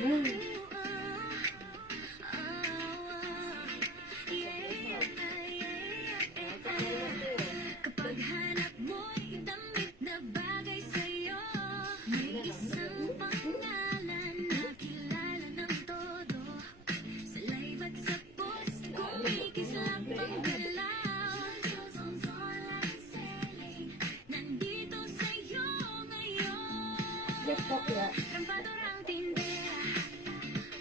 Kapag hanap mo'y damit na bagay sa'yo, may isang pangalan na kilala ng todo. Sa live at sa post, kumikislap ang galaw. Nandito sa'yo ngayon. Rampadorang tindera,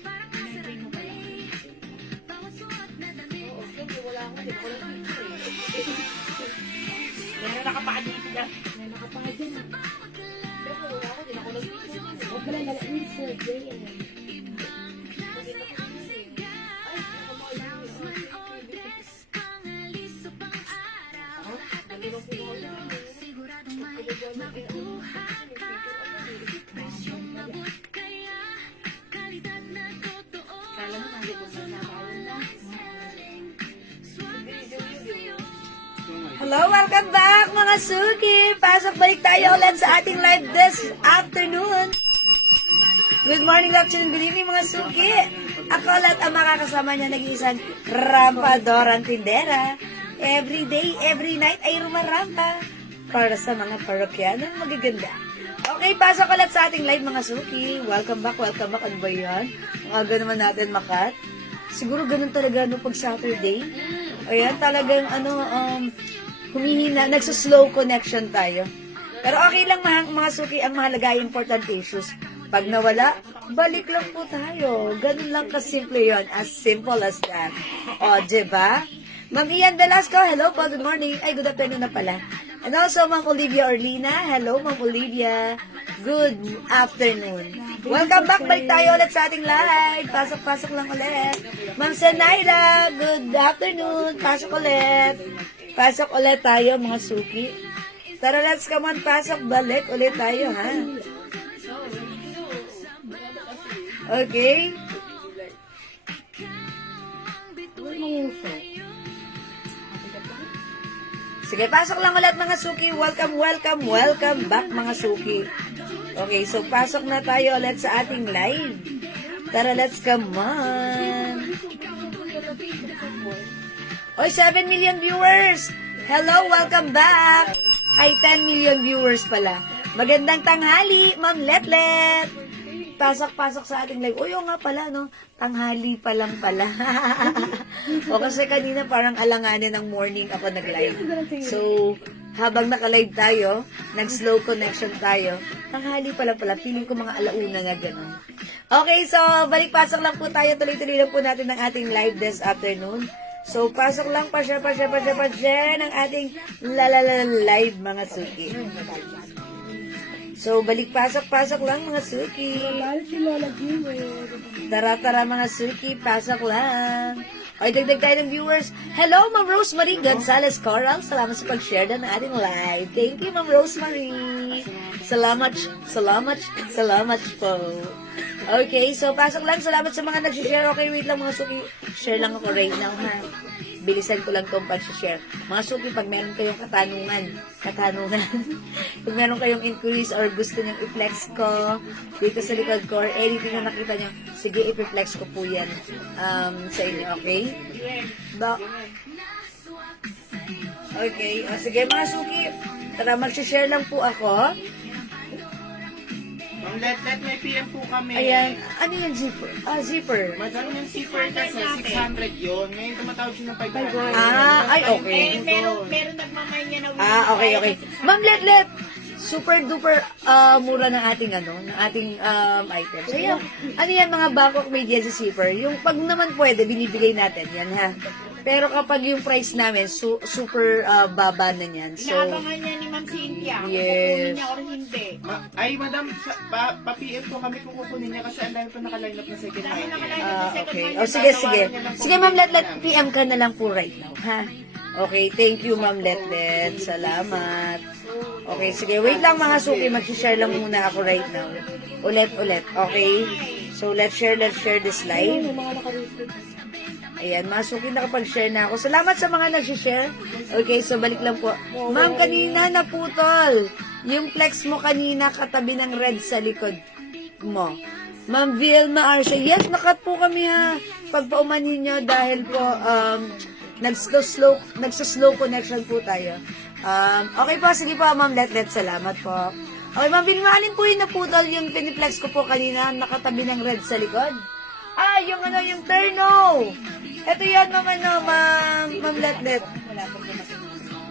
parang masarap bay. Bawat suot na damit, Meron nakapaka dito na. siguradong may makukuha ka. Presyong abot kaya, kalidad na totoo. Swag na swag sa'yo. Hello, welcome back mga suki! Pasok balik tayo ulit sa ating live this afternoon. Good morning, good afternoon, good evening mga suki! Ako ulit ang makakasama niya nag-iisang rampadorang tindera. Every day, every night ay rumarampa para sa mga parokyanong magaganda. Okay, pasok ulit sa ating live mga suki. Welcome back, welcome back. Ano ba yan? Ang aga naman natin makat. Siguro ganun talaga no pag Saturday. Ayan, talagang humihina, nagsuslow connection tayo. Pero okay lang mga suki, ang mahalaga ay important issues. Pag nawala, balik lang po tayo. Ganun lang kasimple yon, as simple as that. O, diba? Ma'am Ian Velasco, hello po, good morning. Ay, good afternoon na pala. And also, Ma'am Olivia Orlina, hello Ma'am Olivia. Good afternoon. Welcome back, balik tayo ulit sa ating live. Pasok-pasok lang ulit. Ma'am Senaira, good afternoon. Pasok ulit. Pasok ulit tayo, mga suki. Tara, let's come on, pasok, balik ulit tayo, ha? Okay? Sige, pasok lang ulit mga suki. Welcome, welcome, welcome back mga suki. Okay, so pasok na tayo ulit sa ating live. Tara, let's come on. Oy, 7 million viewers! Hello, welcome back! Ay, 10 million viewers pala. Magandang tanghali, Ma'am Letlet! Pasok-pasok sa ating live. Uy, nga pala, no? Tanghali pa lang pala. O kasi kanina parang alanganin ng morning ako nag-live. So, habang naka-live tayo, nag-slow connection tayo, tanghali pa lang pala. Feeling ko mga alauna na gano'n. Okay, so, balik-pasok lang po tayo. Tuloy-tuloy lang po natin ng ating live this afternoon. So, pasok lang pa share ng ating live mga suki. So, balik pasok lang mga suki. Tara mga suki, pasok lang. Okay, dagdag tayo ng viewers. Hello, Ma'am Rosemary Gonzalez Coral. Salamat sa pag-share ng ating live. Thank you, Ma'am Rosemary. Salamat po. Okay, so pasok lang. Salamat sa mga nag-share. Okay, wait lang mga suki. Share lang ako right now, ha? Bilisan ko lang itong pag-share. Mga suki, pag meron kayong katanungan, pag meron kayong inquiries or gusto niyong i-flex ko dito sa likod ko or anything na nakita niyo, sige, i-flex ko po yan sa inyo, okay? Okay, sige mga suki, tara mag-share lang po ako. Ma'am Letlet, may PM po kami. Ayan, ano yung zipper? Zipper. Madam yung zipper kasi 600 yun. Ngayon tumatawag siya ng 500. Ay, okay. Meron nagmamay niya na Okay. Ma'am Letlet, super duper mura ng ating items. So yan, ano yan mga Bangkok Made Yan zipper? Yung pag naman pwede, binibigay natin yan ha. Pero kapag yung price namin, super baba na yan. So, Inaabangan niya ni Ma'am Cynthia. Yes. Kukunin niya or hindi. Ay, madam, pa-PM po kami kung kukunin niya kasi ang dami po nakaline up na second hand. okay. Sige. Sige, Ma'am Letlet, PM ka na lang po right now, ha? Okay, thank you, Ma'am Letlet. Salamat. Okay, sige. Wait lang mga suki, mag-share lang muna ako right now. Ulit. Okay? So, let's share this live. Ayan, mga suki, nakapag-share na ako. Salamat sa mga nag-share. Okay, so balik lang po. Ma'am, kanina naputol. Yung flex mo kanina katabi ng red sa likod mo. Ma'am Vilma Arce. Yes, nakat po kami ha. Pagpaumanin nyo dahil po nagsoslow connection po tayo. Okay po, sige po Ma'am Letlet. Salamat po. Okay, Ma'am Vilma, alin po yung naputol yung tiniplex ko po kanina nakatabi ng red sa likod? Yung yung terno. Ito yun, Ma'am Letlet.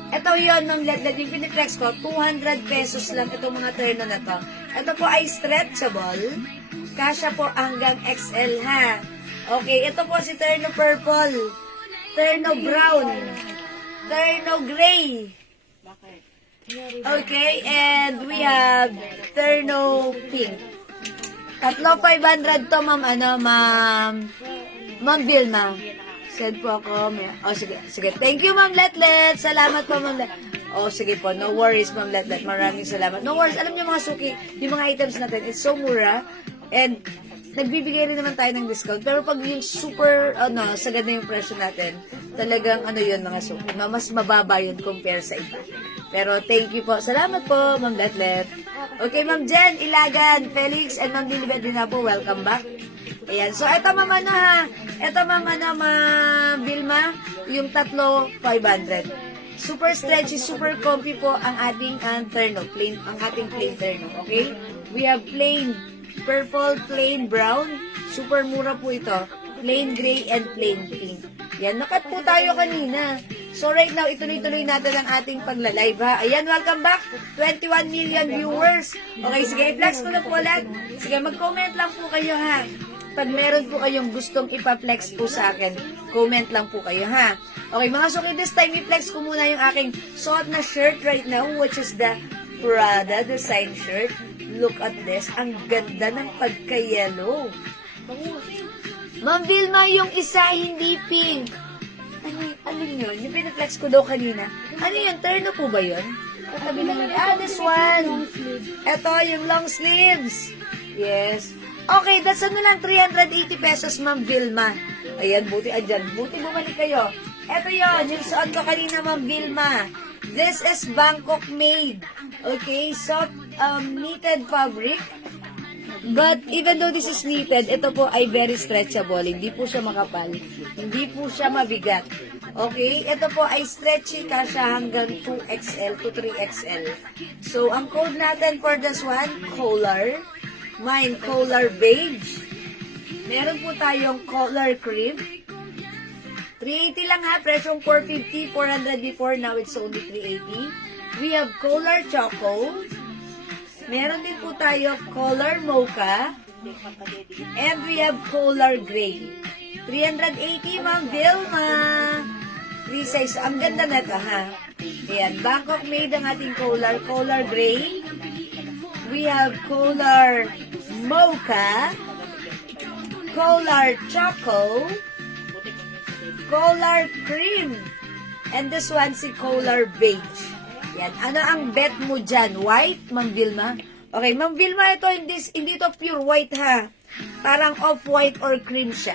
Ito yun, Ma'am Letlet, yung piniplex ko, 200 pesos lang itong mga terno na to. Ito po ay stretchable. Kasya po hanggang XL, ha? Okay, ito po si terno purple, terno brown, terno gray. Okay, and we have terno pink. Tatlo 500 to, Ma'am Vilma. Send po ako. Sige. Thank you, Ma'am Letlet. Salamat po, Ma'am Letlet. Sige po. No worries, Ma'am Letlet. Maraming salamat. No worries. Alam niyo mga suki, yung mga items natin, it's so mura. And, nagbibigay rin naman tayo ng discount. Pero pag yung super, sagad na yung presyo natin, talagang yun mga suki. Mas mababa yun compare sa iba. Pero thank you po. Salamat po, Ma'am Letlet. Okay, Ma'am Jen, Ilagan, Felix, and Ma'am Lilibet din na po. Welcome back. Ayan. So, ito Ma'am Ma'am Vilma, yung tatlo, 500. Super stretchy, super comfy po ang ating terno. Ang ating plain terno. Okay? We have plain purple, plain brown. Super mura po ito. Plain gray and plain pink. Yan. Nakat po tayo kanina. So, right now, ituloy-tuloy natin ang ating pagla-live, ha? Ayan, welcome back. 21 million viewers. Okay, sige, i-flex ko na po ulit. Sige, mag-comment lang po kayo, ha? Pag meron po kayong gustong ipa-flex po sa akin, comment lang po kayo, ha? Okay, mga suki, this time, i-flex ko muna yung aking suot na shirt right now, which is the Prada design shirt. Look at this. Ang ganda ng pagka-yellow. Ma'am Vilma, yung isa hindi pink. Alin yun? Yung pinaflex ko daw kanina. Ano yun? Terno po ba yun? Katabi naman. This one. Ito, yung long sleeves. Yes. Okay, that's lang, 380 pesos, Ma'am Vilma. Ayan, buti andyan. Buti bumalik kayo. Ito yun, yung suot ko kanina, Ma'am Vilma. This is Bangkok made. Okay, soft knitted fabric. But even though this is knitted, ito po ay very stretchable. Hindi po siya makapal. Hindi po siya mabigat. Okay? Ito po ay stretchy kasya hanggang 2XL to 3XL. So, ang code natin for this one, color. Mine, color beige. Meron po tayong color cream. 380 lang ha. Presyong 450, 400 before. Now it's only 380. We have color choco. Meron din po tayo color mocha. And we have color gray. 380, Ma'am Vilma. Free size. Ang ganda na ito, ha? Ayan. Bangkok made ang ating color. Color gray. We have color mocha. Color choco. Color cream. And this one si color beige. Yan. Ano ang bet mo dyan? White, Ma'am Vilma? Okay, Ma'am Vilma, ito hindi to pure white, ha? Parang off-white or cream siya.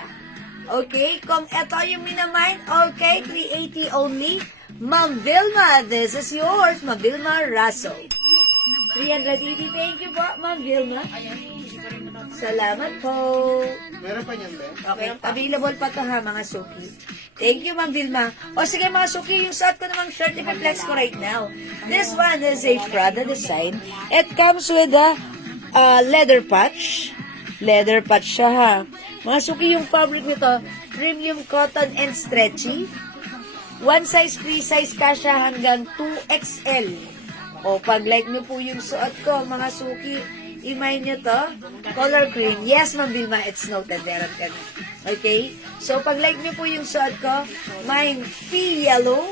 Okay? Kung ito yung minamind, okay, 380 only. Ma'am Vilma, this is yours. Ma'am Vilma Raso. 380. Thank you po, Ma'am Vilma. Salamat po. Meron pa niyan, be? Okay, available pa to ha, mga suki. Thank you, Ma'am Vilma. O sige, mga suki, yung suot ko namang shirt, i-flex ko right now. This one is a Prada design. It comes with a leather patch. Leather patch siya, ha. Mga suki, yung fabric nito, premium cotton and stretchy. One size, free size kasya hanggang 2XL. O, pag like nyo po yung suot ko, mga suki, imay nyo to, color cream. Yes, Ma'am Vilma, it's noted. Meron kami. Okay? So, pag like nyo po yung suot ko, mine, P yellow.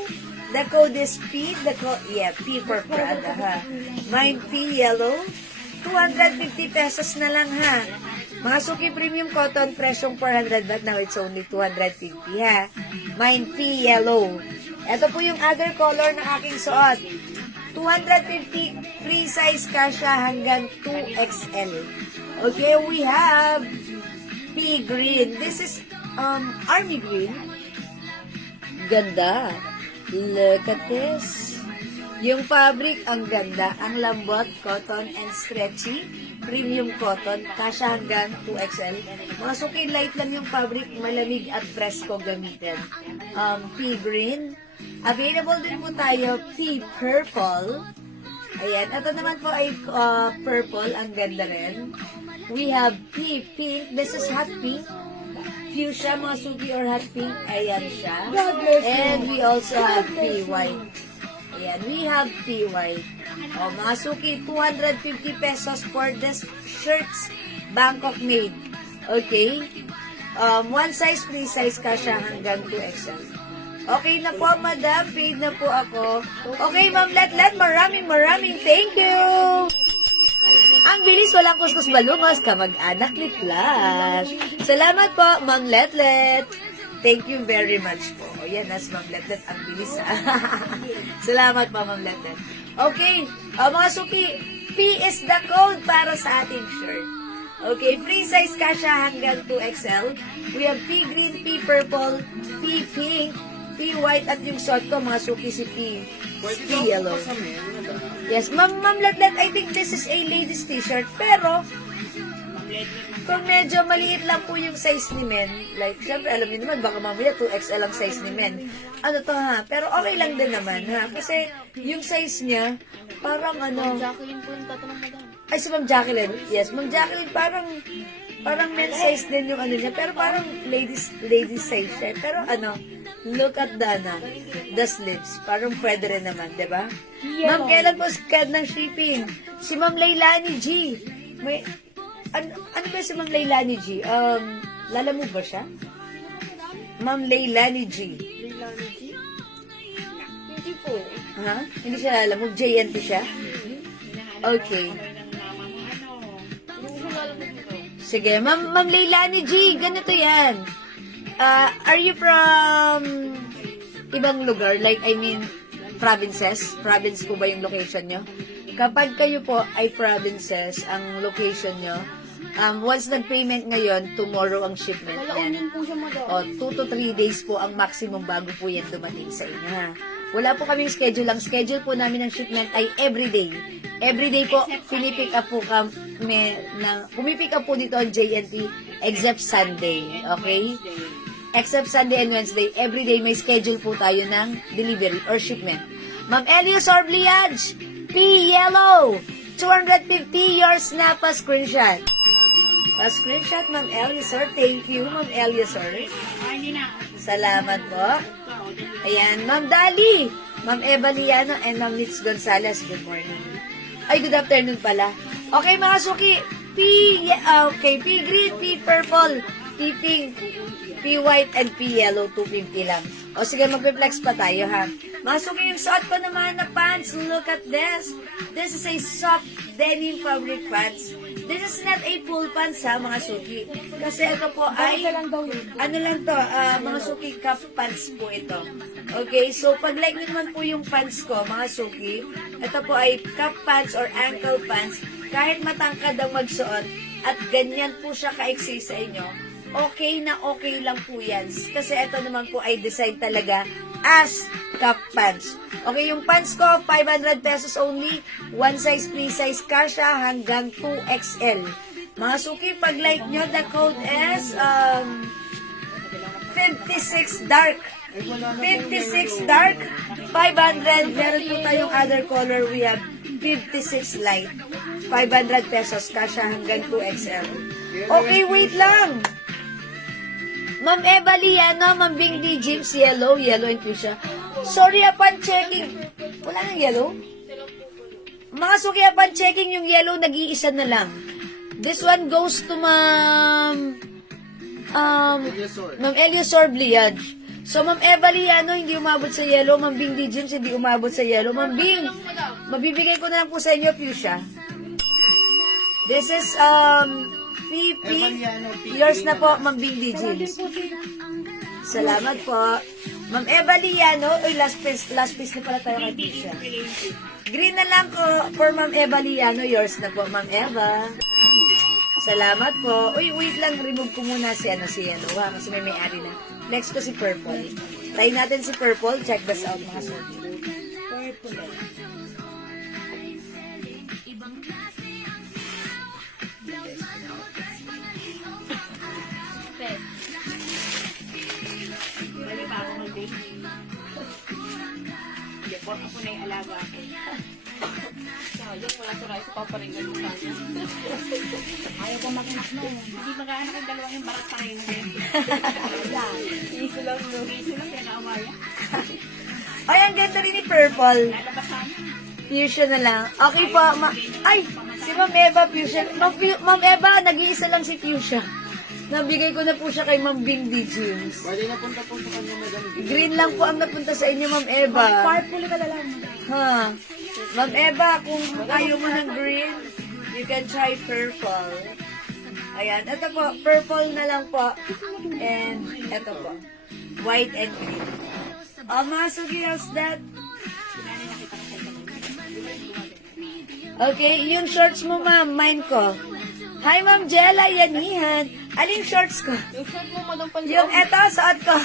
The code is P. P for Prada, ha. Mine, P yellow. 250 pesos na lang, ha. Mga suki premium cotton, presyong 400, but now it's only 250, ha. Mine, P yellow. Ito po yung other color na aking suot. 250 free size kasya hanggang 2XL. Okay, we have pea green. This is army green. Ganda. Look at this. Yung fabric, ang ganda. Ang lambot, cotton and stretchy. premium cotton, kasha hanggang 2XL. Mga suki, light lang yung fabric, malamig at presko gamitin. Pea green. Available din po tayo, pea purple. Ayan, ito naman po ay purple, ang ganda rin. We have pea pink, this is hot pink. Fuchsia, mga suki, or hot pink, ayan siya. And we also have pea white. Ayan, we have pea white. O, mga suki, 250 pesos for this shirts, Bangkok made. Okay? One size, free size ka siya hanggang 2XL. Okay na po, madam. Paid na po ako. Okay, Ma'am Letlet, maraming thank you! Ang bilis, walang kuskus balungos, kamag-anak ni Flash. Salamat po, Ma'am Letlet. Thank you very much po. O yan, as Ma'am Letlet, ang bilis. Salamat po, Ma'am Letlet. Okay, mga suki, P is the code para sa ating shirt. Okay, free size kasha hanggang 2XL. We have pea green, pea purple, pea pink, pea white, at yung suot ko, mga suki, si pea yellow. Yes, Ma'am Letlet, I think this is a ladies t-shirt, pero kung medyo maliit lang po yung size ni men, like, syempre, alam niyo naman, baka mamaya 2XL ang size ni men. Ano to ha? Pero okay lang din naman ha? Kasi yung size niya, parang ano... Jacqueline po yung tatanong mo daw. Ay, si Ma'am Jacqueline. Yes, Ma'am Jacqueline, parang men's size din yung ano niya, pero parang ladies size siya. Pero ano, look at the sleeves. Parang pwede rin naman, di ba? Ma'am, kailan po scan ng shipping? Si Ma'am Lailani G. May, ano ba si Ma'am Lailani G? Lalamove ba siya? Ma'am Lailani G. Hindi po. Ha? Hindi siya lalamove? JNT siya? Okay. Sige, Ma'am Lailani G, ganito yan. Are you from ibang lugar? Like, I mean, provinces? Province po ba yung location nyo? Kapag kayo po ay provinces, ang location nyo, once nag-payment ngayon, tomorrow ang shipment yan. O, 2 to 3 days po ang maximum bago po yan dumating sa inyo, ha? Wala po kaming schedule. Ang schedule po namin ng shipment ay everyday. Everyday po, pinipick up po pumipick up po dito ang JNT except Sunday. Okay? Except Sunday and Wednesday, everyday may schedule po tayo ng delivery or shipment. Ma'am Elios Orbliage, P Yellow, 250 yours na pa screenshot. Pa-screenshot, Ma'am Eliosor. Thank you, Ma'am Eliosor. Salamat po. Ayan, Ma'am Dali, Ma'am Eva Liano, and Ma'am Nitz Gonzalez. Good morning. Ay, good afternoon pala. Okay, mga suki. P green, P purple, P pink, P white, and P yellow. 250 lang. O sige, mag-reflex pa tayo, ha? Mga suki, yung suot ko naman na pants, look at this. This is a soft denim fabric pants. This is not a full pants, ha, mga suki. Kasi ito po ay, ano lang to, mga suki, cup pants po ito. Okay, so pag like nyo naman po yung pants ko, mga suki, ito po ay cup pants or ankle pants. Kahit matangkad ang magsuot, at ganyan po siya kaiksi sa inyo, okay na okay lang po yan. Kasi ito naman po ay design talaga as cup pants. Okay, yung pants ko, 500 pesos only. One size, free size kasha hanggang 2XL. Mga suki, pag like nyo, the code is 56 dark. 56 dark, 500. Meron po tayong other color. We have 56 light. 500 pesos kasha hanggang 2XL. Okay, wait lang. Ma'am Eva Liano, Ma'am Bing D. James, yellow and fuchsia. Sorry, upon checking. Wala nang yellow? Mga suki, upon checking, yung yellow, nag-iisa na lang. This one goes to Ma'am Eliosor Bliage. So, Ma'am Eva Liano, hindi umabot sa yellow. Ma'am Bing D. James, hindi umabot sa yellow. Ma'am Bing, mabibigay ko na lang po sa inyo, fuchsia. This is, PP. Yours na po, Ma'am Bing D. James. Salamat po. Ma'am Eva Liano. Uy, last piece na pala tayo kay Tisha. Green na lang ko for Ma'am Eva Liano. Yours na po, Ma'am Eva. Salamat po. Uy, wait lang. Remove ko muna si yellow, ha? Kasi may ari na. Next ko si purple. Try natin si purple. Check this out, mga suki. Purple. ako na yung alaga ko. Sayang, wala sa rice. Paparingan mo sana. Ayaw ko mag-anak no. Hindi mag-anak yung dalawang yung barat pa rin. Iso lang, no? Iso lang kaya naawaya. Ay, ang ganda rin ni Purple. Lalabasan. Fusion na lang. Okay po. Ay, si Ma'am Eva Fusion. Ma'am Eva, nag-iisa lang si Fusion. Nabigay ko na po siya kay Ma'am Bing D. Jeans. Wala napunta po sa kanya, madam. Green lang po ang napunta sa inyo, Ma'am Eva. Purple ka na lang. Ha. Ma'am Eva, kung ayaw mo ng green, you can try purple. Ayan. Ito po, purple na lang po. And ito po, white and green. Mga sugi, how's that? Okay, yung shorts mo, ma'am. Mine ko. Hi, Ma'am Jella, yanihan. Alin shorts ko? Yung shirt mo, madam Panjo. Yung eto, suot ko.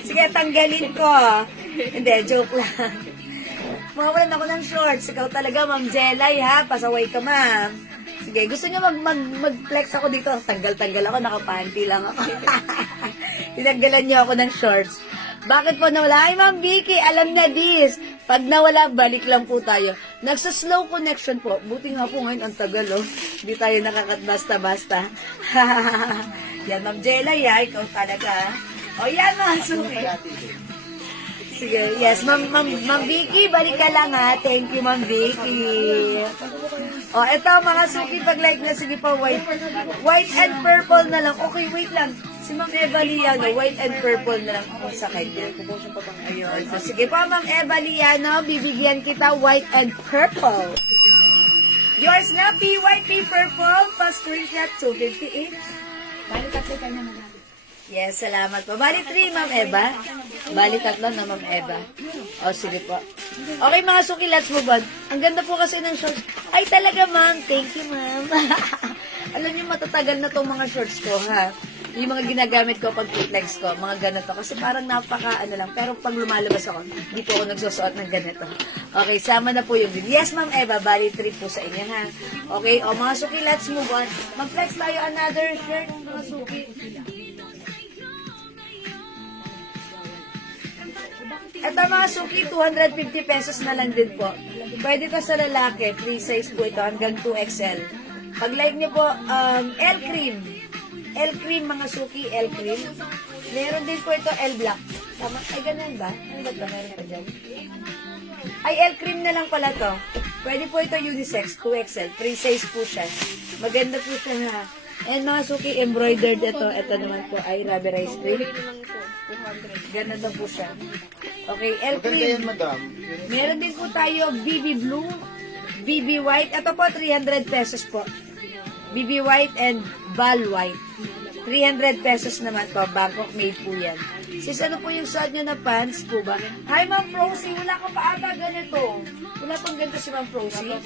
Sige, tanggalin ko. Hindi, joke lang. Mawawalan ako ng shorts. Ikaw talaga, Ma'am Jelay, ha? Pasaway ka, ma'am. Sige, gusto niyo mag-flex ako dito. Tanggal-tanggal ako, nakapanty lang ako. Tinanggalan niyo ako ng shorts. Bakit po nawala? Ay, Ma'am Vicky, alam na this. Pag nawala, balik lang po tayo. Nagsa-slow connection po. Buti nga po ngayon, ang tagal, oh. Hindi tayo nakakat basta-basta. Yan, Ma'am Jelay, ha? Ikaw talaga, ha? O, yan, mga suki. Sige, yes, Ma'am Vicky, balik ka lang, ha? Thank you, Ma'am Vicky. O, eto, mga suki, pag-like na, sige pa, white and purple na lang. Okay, wait lang. Si Ma'am Eva Liano, white and purple na lang ako sa kanya. Ayun. So, sige po, Ma'am Eva Liano, bibigyan kita white and purple. Yours na, white, purple, pa-screenshot, 250 each. Bali tatlo ka na mag Yes, salamat po. Bali 3, Ma'am Eva. Bali 3 na, Ma'am Eva. O, sige po. Okay, mga suki, let's move on. Ang ganda po kasi ng shorts. Ay, talaga, ma'am. Thank you, ma'am. Alam niyo, matatagal na tong mga shorts ko, ha? Yung mga ginagamit ko pag flex ko, mga ganito. Kasi parang napaka, lang. Pero pag lumalabas ako, hindi po ako nagsusuot ng ganito. Okay, sama na po yun din. Yes, Ma'am Eva, bali 3 po sa inyo, ha? Okay, o mga suki, let's move on. Mag-flex tayo another shirt, mga suki. Ito mga suki, 250 pesos na lang din po. Pwede to sa lalaki, free size po ito, hanggang 2XL. Pag like niyo po, L-cream. L-cream mga suki, L-cream. Meron din po ito, L-black. Tama? Ay, ganun ba? Ano ba? Meron pa dyan. Ay, L-cream na lang pala to. Pwede po ito unisex, 2XL. Free size po siya. Maganda po siya ha. And mga suki, embroidered ito. Ito naman po ay rubberized print. naman po, 200. Ganun po siya. Okay, Maganda yan, L-cream. madam. Meron din po tayo BB Blue, BB White. Ito po, 300 pesos po. BB White and Bal White. 300 pesos naman po. Bangkok made po yan. Sis, ano po yung suot nyo na pants po ba? Hi, Ma'am Rosie. Wala ka pa ata ganito. Wala pang ganito si Ma'am Rosie.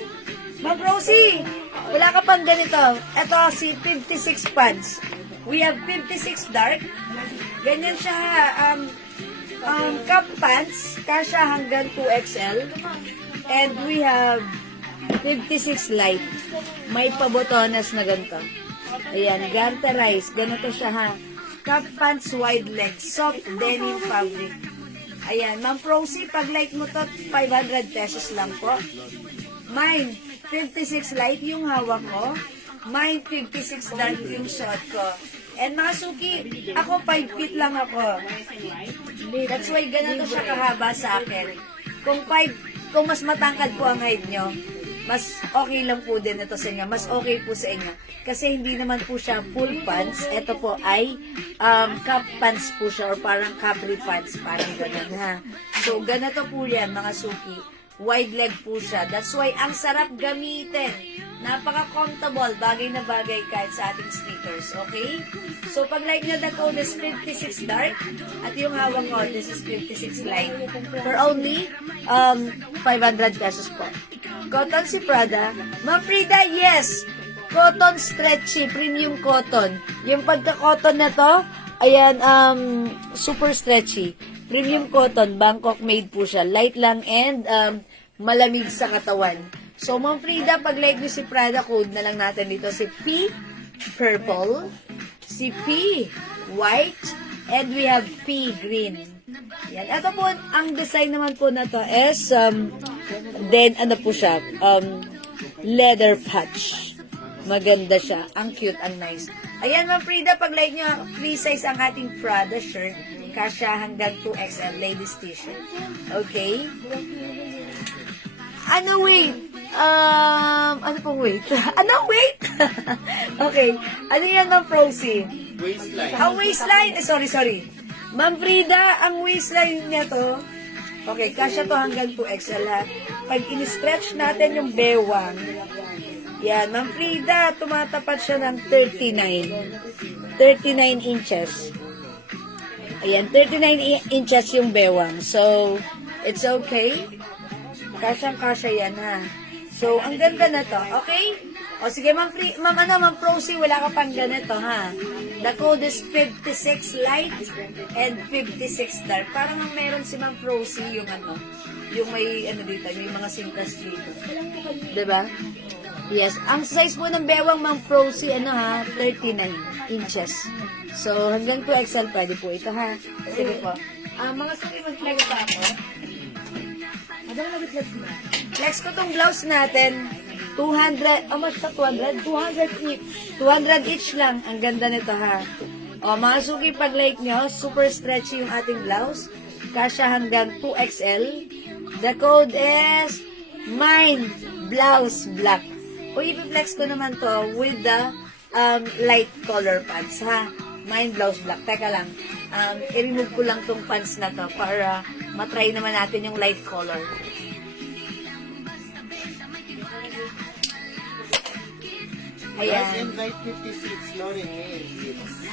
Ma'am Rosie, wala ka pang ganito. Ito, si 56 pants. We have 56 dark. Ganyan siya, cup pants, kasha hanggang 2XL. And we have 56 light. May pabotonas na ganito. Ayan, garterized. Ganito siya ha. Cup pants, wide legs. Soft denim fabric. Ayan, Ma'am Procy, pag light mo to, 500 pesos lang po. Mine, 56 light yung hawak ko. Mine, 56 dark yung shot ko. And mga suki, ako 5 feet lang ako. That's why ganito siya kahaba sa akin. Kung mas matangkad po ang height nyo, mas okay lang po din ito sa inyo. Mas okay po sa inyo. Kasi hindi naman po siya full pants. Ito po ay cup pants po siya or parang capri pants. Parang ganun ha. So, ganito po yan mga suki. Wide leg po siya. That's why ang sarap gamitin. Napaka-comfortable. Bagay na bagay kahit sa ating sneakers. Okay? So, pag like nyo, the code is 56 dark. At yung hawak ko, this is 56 light. For only 500 pesos po. Cotton si Prada. Ma'am Frida, yes! Cotton stretchy, premium cotton. Yung pagka-cotton na to, ayan, super stretchy. Premium cotton, Bangkok made po siya. Light lang and malamig sa katawan. So, Ma'am Frida, pag like nyo si Prada, code na lang natin dito si P, purple, si P, white, and we have P, green. Yan. Ito po, ang design naman po na to is, then, ano po siya, leather patch. Maganda siya. Ang cute, ang nice. Ayan, Ma'am Frida, pag like nyo, free size ang ating Prada shirt. Kasya hanggang 2XL ladies t-shirt. Okay? Ano, wait? Ano pong wait? Ano, wait? Okay. Ano yan, Ma'am Rosie? Waistline. Ang waistline, sorry. Ma'am Frida, ang waistline niya to, okay, kasya to hanggang 2XL ha. Pag in-stretch natin yung bewang, yan, Ma'am Frida, tumatapat siya ng 39 inches. Ayan, 39 inches yung bewang. So, it's okay. Kasyang-kasya yan ha. So, ang ganda na to, okay? O sige, Ma'am Prosie, wala ka pang ganito, ha? The code is 56 light and 56 dark. Parang ang meron si Ma'am Prosie yung yung may dito, may mga sintas dito. Diba? Yes. Ang size po ng bewang Ma'am Prosie, 39 inches. So, hanggang 2XL pwede po ito, ha? Sige po. Mga suki, mag-flex pa ako. Madami mag-flex na. Flex ko tong blouse natin. 200, mas sa 200? 200 each. 200 each lang. Ang ganda nito, ha? O, mga suki, pag like nyo, super stretchy yung ating blouse. Kasya hanggang 2XL. The code is Mine Blouse Black. O, i-flex ko naman to with the light color pants, ha? Mine Blouse Black. Teka lang. I-remove ko lang tong pants na to para matry naman natin yung light color. Ayan. Last and light 56, Lauren May.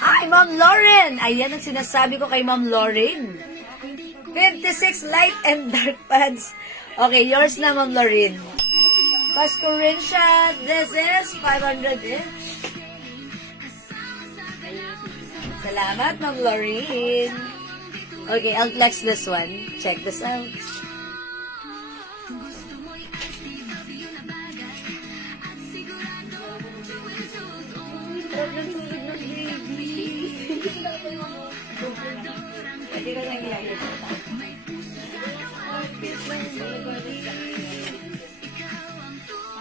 Ay, Ma'am Lauren! Ayan ang sinasabi ko kay Ma'am Lauren. 56 light and dark pants. Okay, yours na, Ma'am Lauren. Pasko rin siya. This is 500 each. Salamat, Ma'am Lauren. Okay, I'll flex this one. Check this out.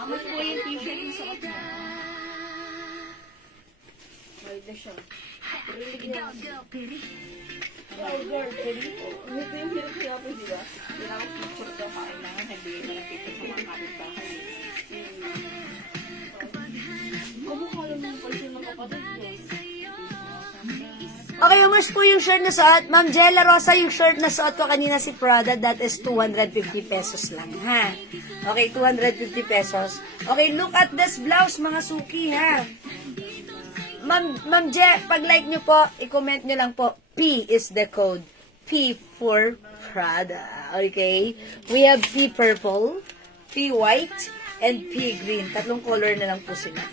Amat po yung t-shirt yung suot niya. Maganda siya. Ito yung hirap siya po, di ba? Kailangan picture daw kailangan nagbigay na ng picture sa mga kapitbahay. Kumukha lang yung pala yung mga kapatid ko. Okay, umash po yung shirt na suot. Ma'am Jella Rosa, yung shirt na suot ko kanina si Prada, that is 250 pesos lang, ha? Okay, 250 pesos. Okay, look at this blouse, mga suki, ha? Ma'am Je, pag like nyo po, i-comment nyo lang po, P is the code. P for Prada, okay? We have P purple, P white, and P green. Tatlong color na lang po sila.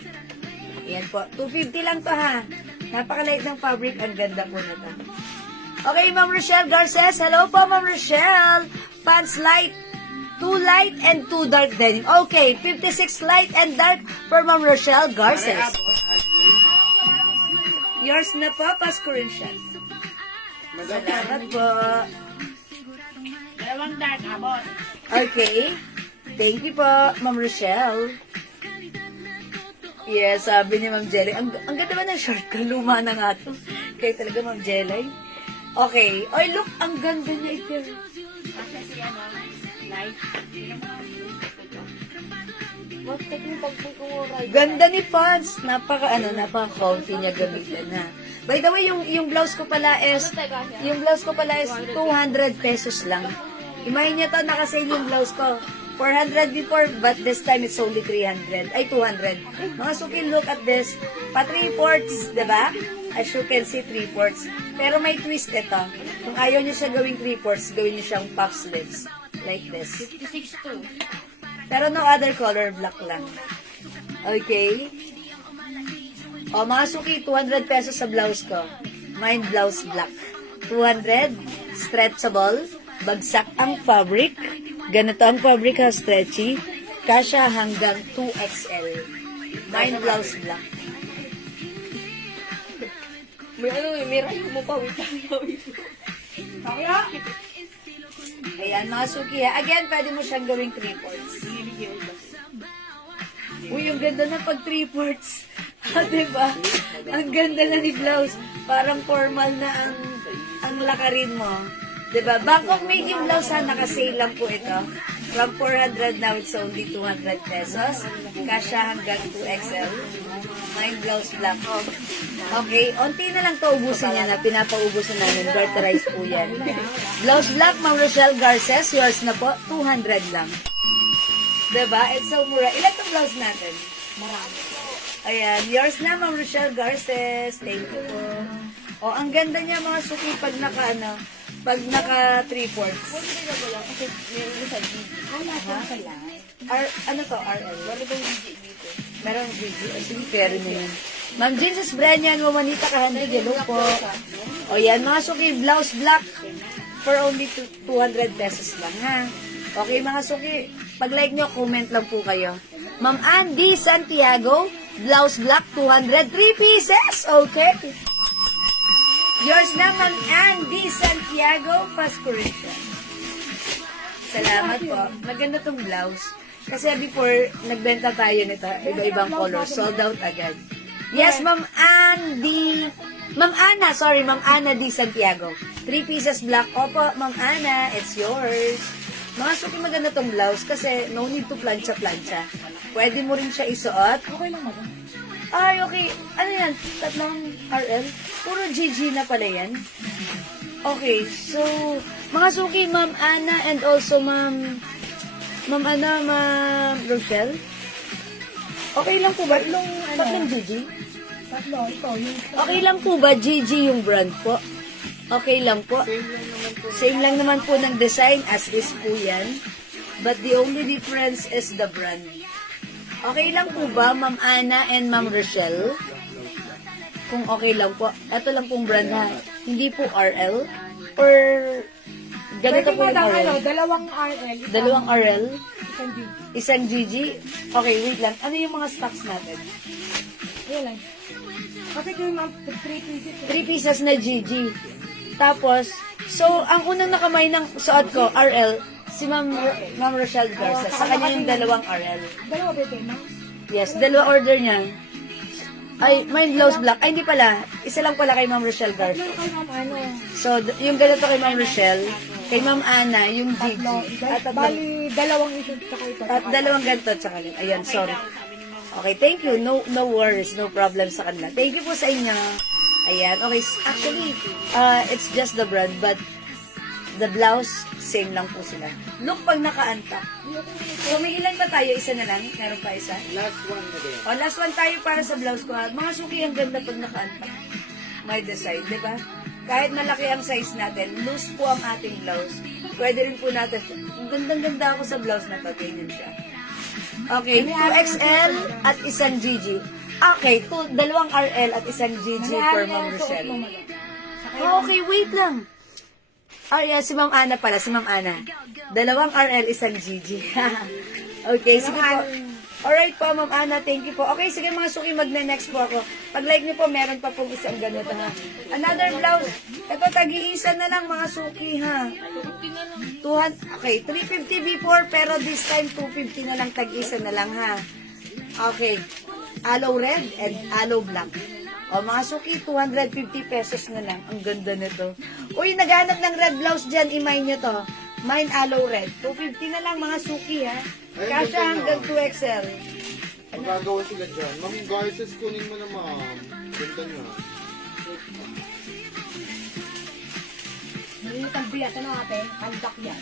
Ayan po, 250 lang to, ha? Napakaliit ng fabric. Ang ganda po nito. Okay, Ma'am Rochelle Garces. Hello po, Ma'am Rochelle. Pants light. 2 light and 2 dark denim. Okay, 56 light and dark for Ma'am Rochelle Garces. Yours na po, Pasko rin siya. Salamat po. Dalawang dark, abot. Okay. Thank you po, Ma'am Rochelle. Yes, sabi ni Ma'am Jelly. Ang ganda ba ng short ko? Luma na nga to. Kaya talaga, Ma'am Jelly. Okay. Oy, look, ang ganda niya ito. Kasi si light. What technical po kung Ganda ni Pants. Napaka-comfy niya gamitin na. By the way, yung blouse ko pala is 200 pesos lang. Imagine niyo to, nakasale yung blouse ko. 400 before, but this time it's only 300. Ay, 200. Mga suki, look at this. Pa 3/4, diba? As you can see, 3/4. Pero may twist ito. Kung ayaw niyo siya gawing 3/4, gawin niyo siyang puff sleeves. Like this. 56 Pero no other color, black lang. Okay? O, mga suki, 200 pesos sa blouse ko. Mine blouse black. 200, stretchable, bagsak ang fabric. Ganito ang fabric, ha, stretchy. Kasya hanggang 2XL. Mine blouse black. May may rayo mo pa. Wait lang. Kaya? Ayan, mga suki ha. Again, pwede mo siyang gawing 3/4. Uy, ang ganda na pag 3/4. Diba? Ang ganda na ni blouse. Parang formal na ang lakarin mo. Diba? Bangkok medium blouse ha, naka-sale lang po ito. From 400 now, it's only 200 pesos. Kasha hanggang 2XL. Mine blouse black. Okay, onti na lang to ubusin niya na. Pinapaubusan namin. Garterize po yan. Blouse black, Ma'am Rochelle Garces. Yours na po, 200 lang. Diba? It's so mura. Ilan tong blouse natin? Marami. Ayan, yours na, Ma'am Rochelle Garces. Thank you po. O, ang ganda niya mga suki pag naka, pag naka 3/4. Kasi meron sa GG. Ano to, RL? Wala bang GG dito? Meron GG. O, sige, pero na yan. Ma'am Jeans Brenyan, Mamanita Kahandi, hello po. O, yan, mga suki, blouse black for only 200 pesos lang, ha? Okay, mga suki, pag-like nyo, comment lang po kayo. Ma'am Andy Santiago, blouse black, 203 pieces. Okay. Yours na, Ma'am Andy Santiago, Pasko rin siya. Salamat po. Maganda tong blouse. Kasi before, nagbenta tayo nito, iba-ibang color. Sold out agad. Yes, Ma'am Andy. Ma'am Ana, sorry, Ma'am Ana D. Santiago. 3 pieces black. Opo, Ma'am Ana, it's yours. Mga suki maganda tong blouse kasi no need to plancha-plancha. Pwede mo rin siya isuot. Okay lang madam. Ay, okay. Ano yan? Tatlong RL? Puro GG na pala yan. Okay, so, mga suki, Ma'am Ana and also Ma'am Rochelle. Okay lang po ba? Tatlong GG? Tatlo, ito, yung... Okay lang po ba GG yung brand po? Okay lang po. Same lang naman po ng design as is po yan. But the only difference is the brand. Okay lang po ba, Ma'am Ana and Ma'am Rochelle? Kung okay lang po. Ito lang pong brand ha. Hindi po RL. Or ganito Pwede po mo yung lang, RL. dalawang RL. Dalawang RL. Isang D. Isang GG. Okay, wait lang. Ano yung mga stocks natin? Ayan lang. Kasi yung mga 3 pieces. 3 pieces na GG. Tapos, so, ang unang nakamay ng suot ko, RL, si Ma'am Rochelle Garza. Sa kanya yung dalawang RL. Dalawa ba ito, ma'am? Yes, dalawa order niya. Ay, mine blouse black. Ay, hindi pala. Isa lang pala kay Ma'am Rochelle Garza. Meron kayo, ma'am, ano? So, yung ganito kay Ma'am Rochelle, kay Ma'am Ana, yung GG. Bali, dalawang isa tsaka ito. At dalawang ganito, tsaka ganito. Ayan, sorry. Okay, thank you. No worries, no problem sa kanila. Thank you po sa inyo. Ayan, okay. Actually, it's just the brand, but the blouse, same lang po sila. Look pag nakaantak. So, may ilan ba tayo? Isa na lang? Meron pa isa? Last one na din. O, last one tayo para sa blouse ko. Ha? Mga suki, ang ganda pag nakaantak. May design, di ba? Kahit malaki ang size natin, loose po ang ating blouse. Pwede rin po natin. Ang gandang-ganda ako sa blouse na to. Ganyan siya. Okay, 2XL at isang GG. Okay, dalawang RL at isang GG for Ma'am Rochelle. Okay, wait lang. Yeah, si Ma'am Ana pala, si Ma'am Ana. Dalawang RL, isang GG. Okay, sige po. Alright po, Ma'am Ana, thank you po. Okay, sige mga suki, magne-next po ako. Pag-like niyo po, meron pa pong isang ganito ha. Another blouse. Ito, tag-iisa na lang mga suki ha. 200, okay, 350 before, pero this time 250 na lang, tag-isa na lang ha. Okay, aloe red and aloe black. O mga suki, 250 pesos na lang. Ang ganda nito. Uy, naghanap ng red blouse dyan, imay nyo to. Mine aloe red. 250 na lang mga suki ha. Kasha hanggang 2XL. Magagawa sila dyan. Ma'am Garces, kunin mo na ma'am. Ganda na. Maliit ang biyak, ano ate? Aldak yan.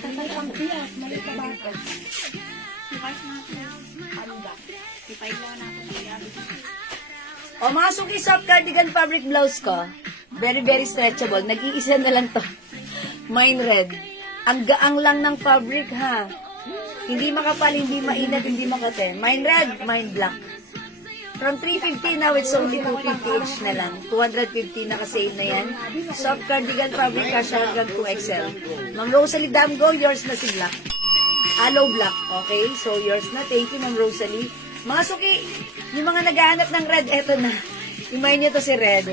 Maliit ang biyak, maliit ang bata. Aldak. O mga suki, soft cardigan fabric blouse ko. Very, very stretchable. Nag-iisa na lang to. Mine red. Ang gaang lang ng fabric ha. Hindi makapal, hindi mainit, hindi makate. Mine red, mine black. From 350 now, it's only 250 each na lang. 250 naka-save na yan. Soft cardigan fabric kasha hanggang 2XL. Ma'am Rosalie Damgo, yours na si black. Aloe black, okay? So, yours na. Thank you, Ma'am Rosalie. Mga suki, yung mga naghahanap ng red, eto na. Yung mine nyo to si Red.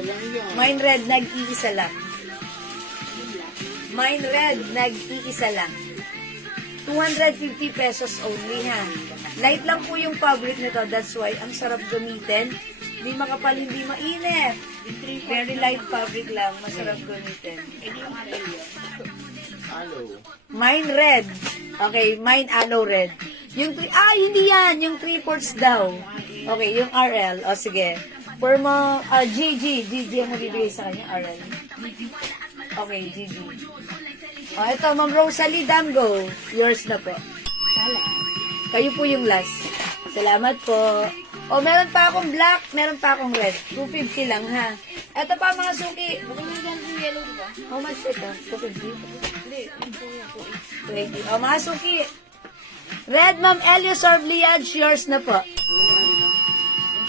Mine Red, nag-iisa lang. Mine Red, nag-iisa lang. 250 pesos only, ha. Light lang po yung fabric nito. That's why, ang sarap gamitin. Hindi makapal, hindi mainit. Very light fabric lang. Masarap gamitin. Hello. Mine Red. Okay, mine Aloe Red. Yung hindi yan. Yung 3/4 daw. Okay, yung RL. O, sige. For mo, GG ang mabibigay sa kanya, RL. Okay, GG. O, ito, Ma'am Rosalie Damgo. Yours na po. Kayo po yung last. Salamat po. O, meron pa akong black, meron pa akong red. 250 lang, ha. Ito pa, mga suki. Yellow, diba? How much ito? 250? Hindi, 20. O, mga suki. Red, Ma'am Eliosor Bliage, yours na po.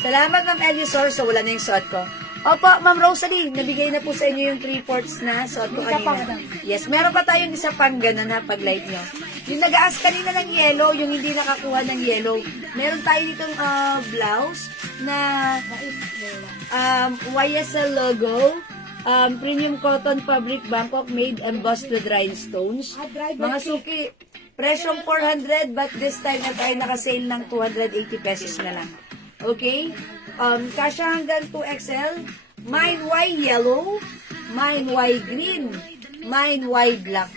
Salamat, Ma'am Eliosor. So, wala na yung suot ko. Opo, Ma'am Rosalie, nabigay na po sa inyo yung 3/4 na suot ko kanina. Yes, meron pa tayong isa pang ganun, ha, pag light nyo. Yung nag-aas kanina ng yellow, yung hindi nakakuha ng yellow, meron tayo ditong blouse na YSL logo, premium cotton fabric Bangkok made embossed with rhinestones. Mga suki, presyong 400 but this time na tayo nakasale ng 280 pesos na lang. Okay? Kasya hanggang 2XL. Mine Y yellow, mine Y green, mine Y black.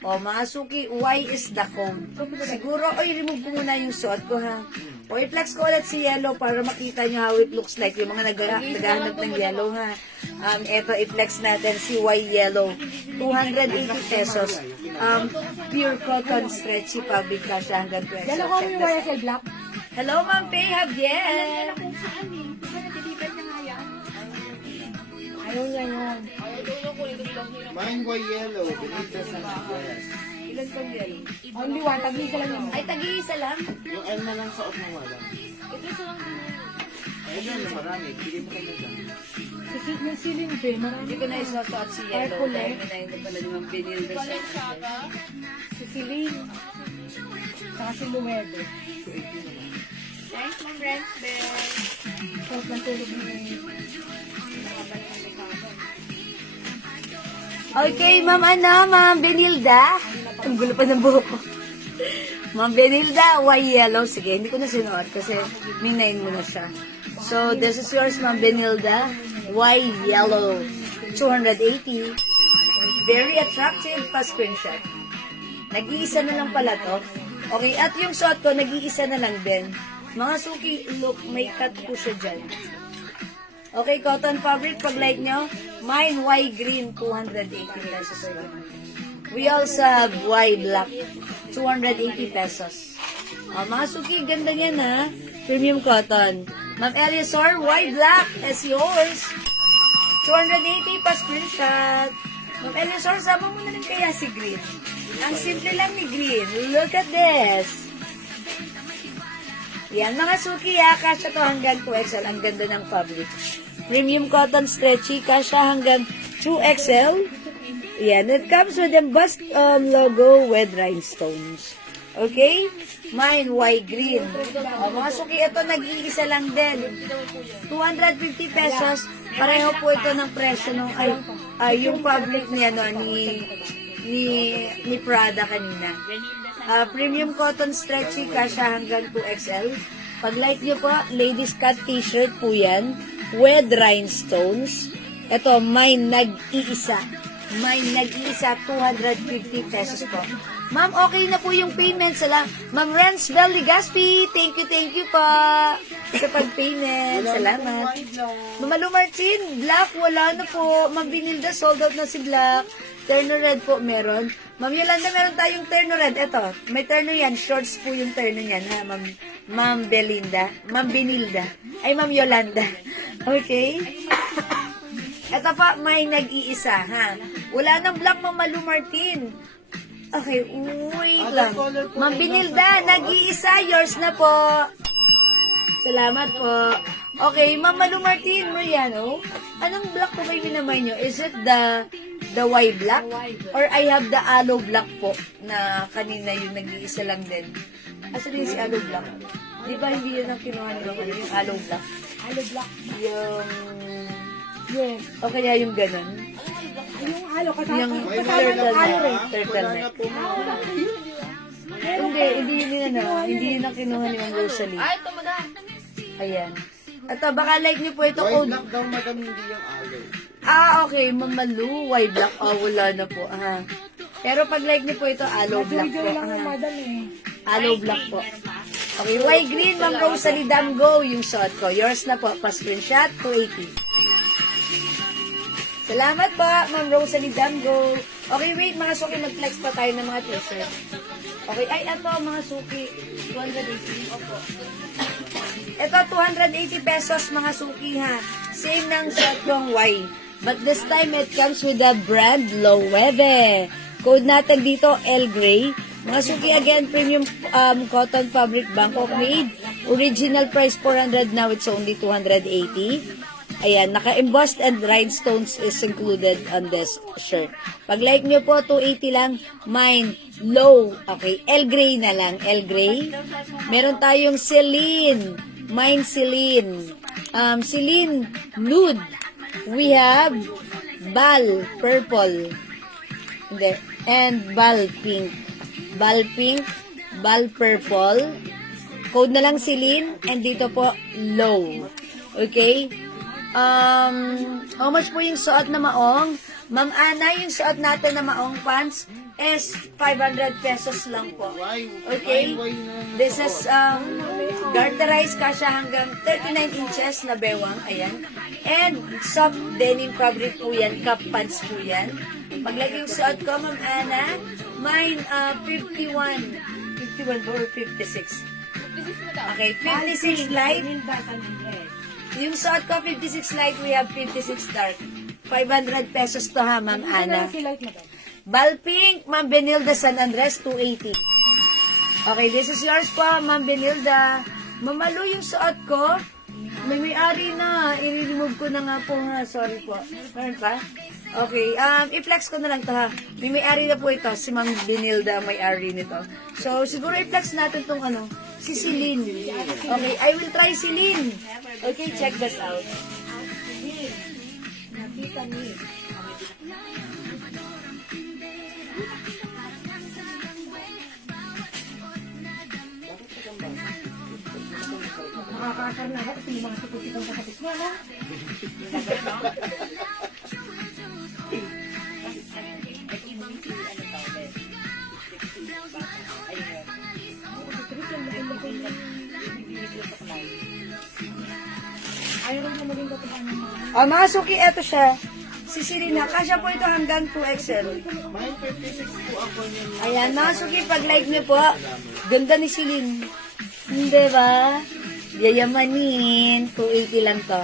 O, mga suki, Y is the code. Siguro, remove ko muna yung suot ko, ha. O, i-flex ko ulit si yellow para makita nyo how it looks like. Yung mga naghahanap ng yellow, ha. Eto, i-flex natin si Y yellow. 280 pesos. Pure cotton stretchy fabric kasya hanggang 2XL. Dalawa mo yung YSL black. Hello, Ma'am Faye Javier. Kung saan eh. Kasi nag-deliver niya nga yan. Ayaw niya yun. Mine white yellow. Benita sa West. Ilan pang yellow? Only one, tag-isa lang yun. Ay, tag-iisa lang. Yung L na lang sa off na wala. Ayun, marami. Bigay mo kayo dyan. Yung ceiling bay, marami. Hindi ko na isusuot si yellow. Purple, Dahil na yun pala yung binilder sa Si ceiling. Saka si Luwebe. Thanks, Ma'am Renzel. Tapos ng tulog ni Okay, Ma'am Benilda. Ang gulo pa ng buhok ko. Ma'am Benilda, Y yellow. Sige, hindi ko na sinuot kasi minayin mo na siya. So, this is yours, Ma'am Benilda. Y yellow. 280. Very attractive pa screenshot. Nag-iisa na lang pala to. Okay, at yung suot ko, nag-iisa na lang din. Mga suki, look, may cut po siya dyan. Okay, cotton fabric, pag light nyo, mine Y green, 280 pesos lang. We also have Y black, 280 pesos. Mga suki, ganda yan, ha? Premium cotton. Ma'am Eliasor, Y black is yours. 280 pa screenshot. Ma'am Eliasor, sama mo na rin kaya si green. Ang simple lang ni green. Look at this. Yan, mga suki, ha? Kasya to hanggang 2XL. Ang ganda ng fabric. Premium cotton stretchy. Kasya hanggang 2XL. Yan, it comes with embossed logo with rhinestones. Okay? Mine, white, green. O, mga suki, ito nag-iisa lang din. 250 pesos. Pareho po ito ng presyo ng yung fabric niya, no, ni Prada kanina. Premium cotton stretchy, kasya hanggang 2XL. Pag like nyo po, ladies cut t-shirt po yan with rhinestones. Ito, mine nag-iisa. Mine nag-iisa, 250 pesos po. Ma'am, okay na po yung payment. Ma'am Renz Bell Ligaspi, thank you po sa pag-payment. Salamat. Ma'am Malu Martin, black, wala na po. Ma'am Binilda, sold out na si black. Terno red po meron. Ma'am Yolanda, meron tayong terno red. Ito, may terno yan. Shorts po yung terno yan, ha, Ma'am Belinda. Ma'am Benilda. Ay, Ma'am Yolanda. Okay? Ito pa, may nag-iisa, ha. Wala nang black, Ma'am Malu Martin. Okay, wait lang. Ma'am Benilda, nag-iisa. Yours na po. Salamat po. Okay, Ma'am Malu Martin, Mariano, anong black po kayo minamay nyo? Is it the Y black? Or I have the aloe black po na kanina yung nag-iisa lang din? Asa din si aloe black? Di ba hindi yun ang kinuha nila kanina, yung aloe black? Alo black. Yung... Yes. O kaya yung ganun. Yung alo, kasama Yung May kasama ng alo rin. turtle neck. Wala na po. Hindi yun hindi yun ang kinuha ni Ma'am Rosalie. Ay, ito madam. Ayan. Ito, baka like niyo po ito White code. black daw, madam, hindi yung aloe. Okay, Mamalu, white black. Wala na po. Pero pag like niyo po ito, aloe black po. Joy lang yung madam eh. Aloe black po. Okay, white green, Ma'am Rosalie Damgo, yung suot ko. Yours na po, pa-screenshot, 280. Salamat po, Ma'am Rosalie Damgo. Okay, wait, mga suki, mag-flex pa tayo ng mga t-shirt. Okay, ay, ito, mga suki, 280. Opo. Ito, 280 pesos, mga suki, ha. Same ng suot kong Y. But this time, it comes with the brand Loewe. Code natin dito, L Gray. Mga suki, again, premium cotton fabric, Bangkok made. Original price 400, now it's only 280. Ayan, naka-embossed and rhinestones is included on this shirt. Pag like nyo po, 280 lang. Mine, low. Okay, L Gray na lang. L Gray. Meron tayong Celine. Mine, Celine. Celine, nude. We have Bal, purple. Hindi. And Bal, pink. Bal, pink. Bal, purple. Code na lang Celine. And dito po, low. Okay? How much po yung suot na maong? Ma'am Ana, yung suot natin na maong pants is 500 pesos lang po. Okay? This is garterized kasha hanggang 39 inches na bewang. Ayan. And soft denim fabric po yan. Cup pants po yan. Paglagay yung suot ko, Ma'am Ana, mine 51. 51 po or 56? Okay, 56 light. Yung suot ko, 56 light, we have 56 dark. 500 pesos to ha, Ma'am Ana. Si light madam. Bal pink, Ma'am Benilda San Andres, 280. Okay, this is yours po, Ma'am Benilda. Mamalu yung suot ko. May-ari na. I-remove ko na nga po ha. Sorry po. Meron pa? Okay, i-flex ko na lang to ha. May-ari na po ito. Si Ma'am Benilda may-ari nito. So, siguro i-flex natin tong si Celine. Okay, I will try Celine. Okay, check this out. Nakita ni. Makakasar na ako kasi yung mga sikot-sikot sa kapis mo, no? Ayaw rin na maging katuhan ng mga. Mga suki, eto siya. Si Serena, kasya po ito hanggang 2XL. May 56 po ako niyan. Ayan, mga suki, pag like niyo po, ganda ni Celine. Hindi ba? Yayamanin. 280 lang to.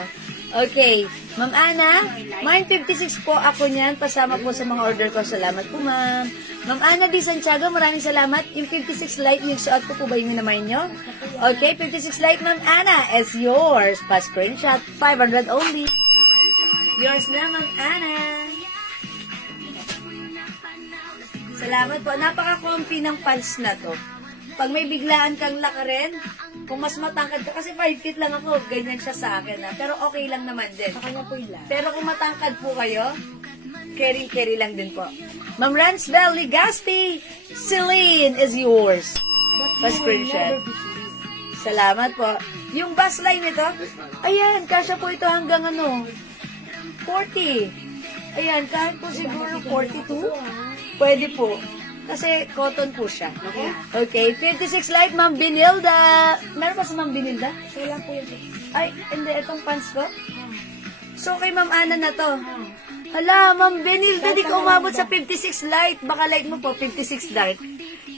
Okay. Ma'am Ana, mine 56 po ako niyan. Pasama po sa mga order ko. Salamat po, ma'am. Ma'am Ana Di Santiago, maraming salamat. Yung 56 light, yung suot ko po ba yung naman nyo? Okay, 56 light, Ma'am Ana, is yours. Pa-screenshot, 500 only. Yours na, Ma'am Ana. Salamat po. Napaka-comfy ng pants na to. Pag may biglaan kang lakarin, kung mas matangkad ka, kasi 5 feet lang ako, ganyan siya sa akin ha. Pero okay lang naman din. Sa kanya po ilan. Pero kung matangkad po kayo, carry lang din po. Ma'am Ransbel Ligaspi, Celine is yours. Pa-screenshot. Salamat po. Yung bus line nito, ayan, kasya po ito hanggang 40. Ayan, kahit po siguro 42, pwede po. Kasi cotton po siya. Okay, 56 light, Ma'am Binilda. Meron pa sa Ma'am Binilda? Kailan po yun? Ay, hindi, itong pants ko. So, kay Ma'am Ana na to. Hala, Ma'am Benilda, di ka umabot sa 56 light. Baka light mo po, 56 dark.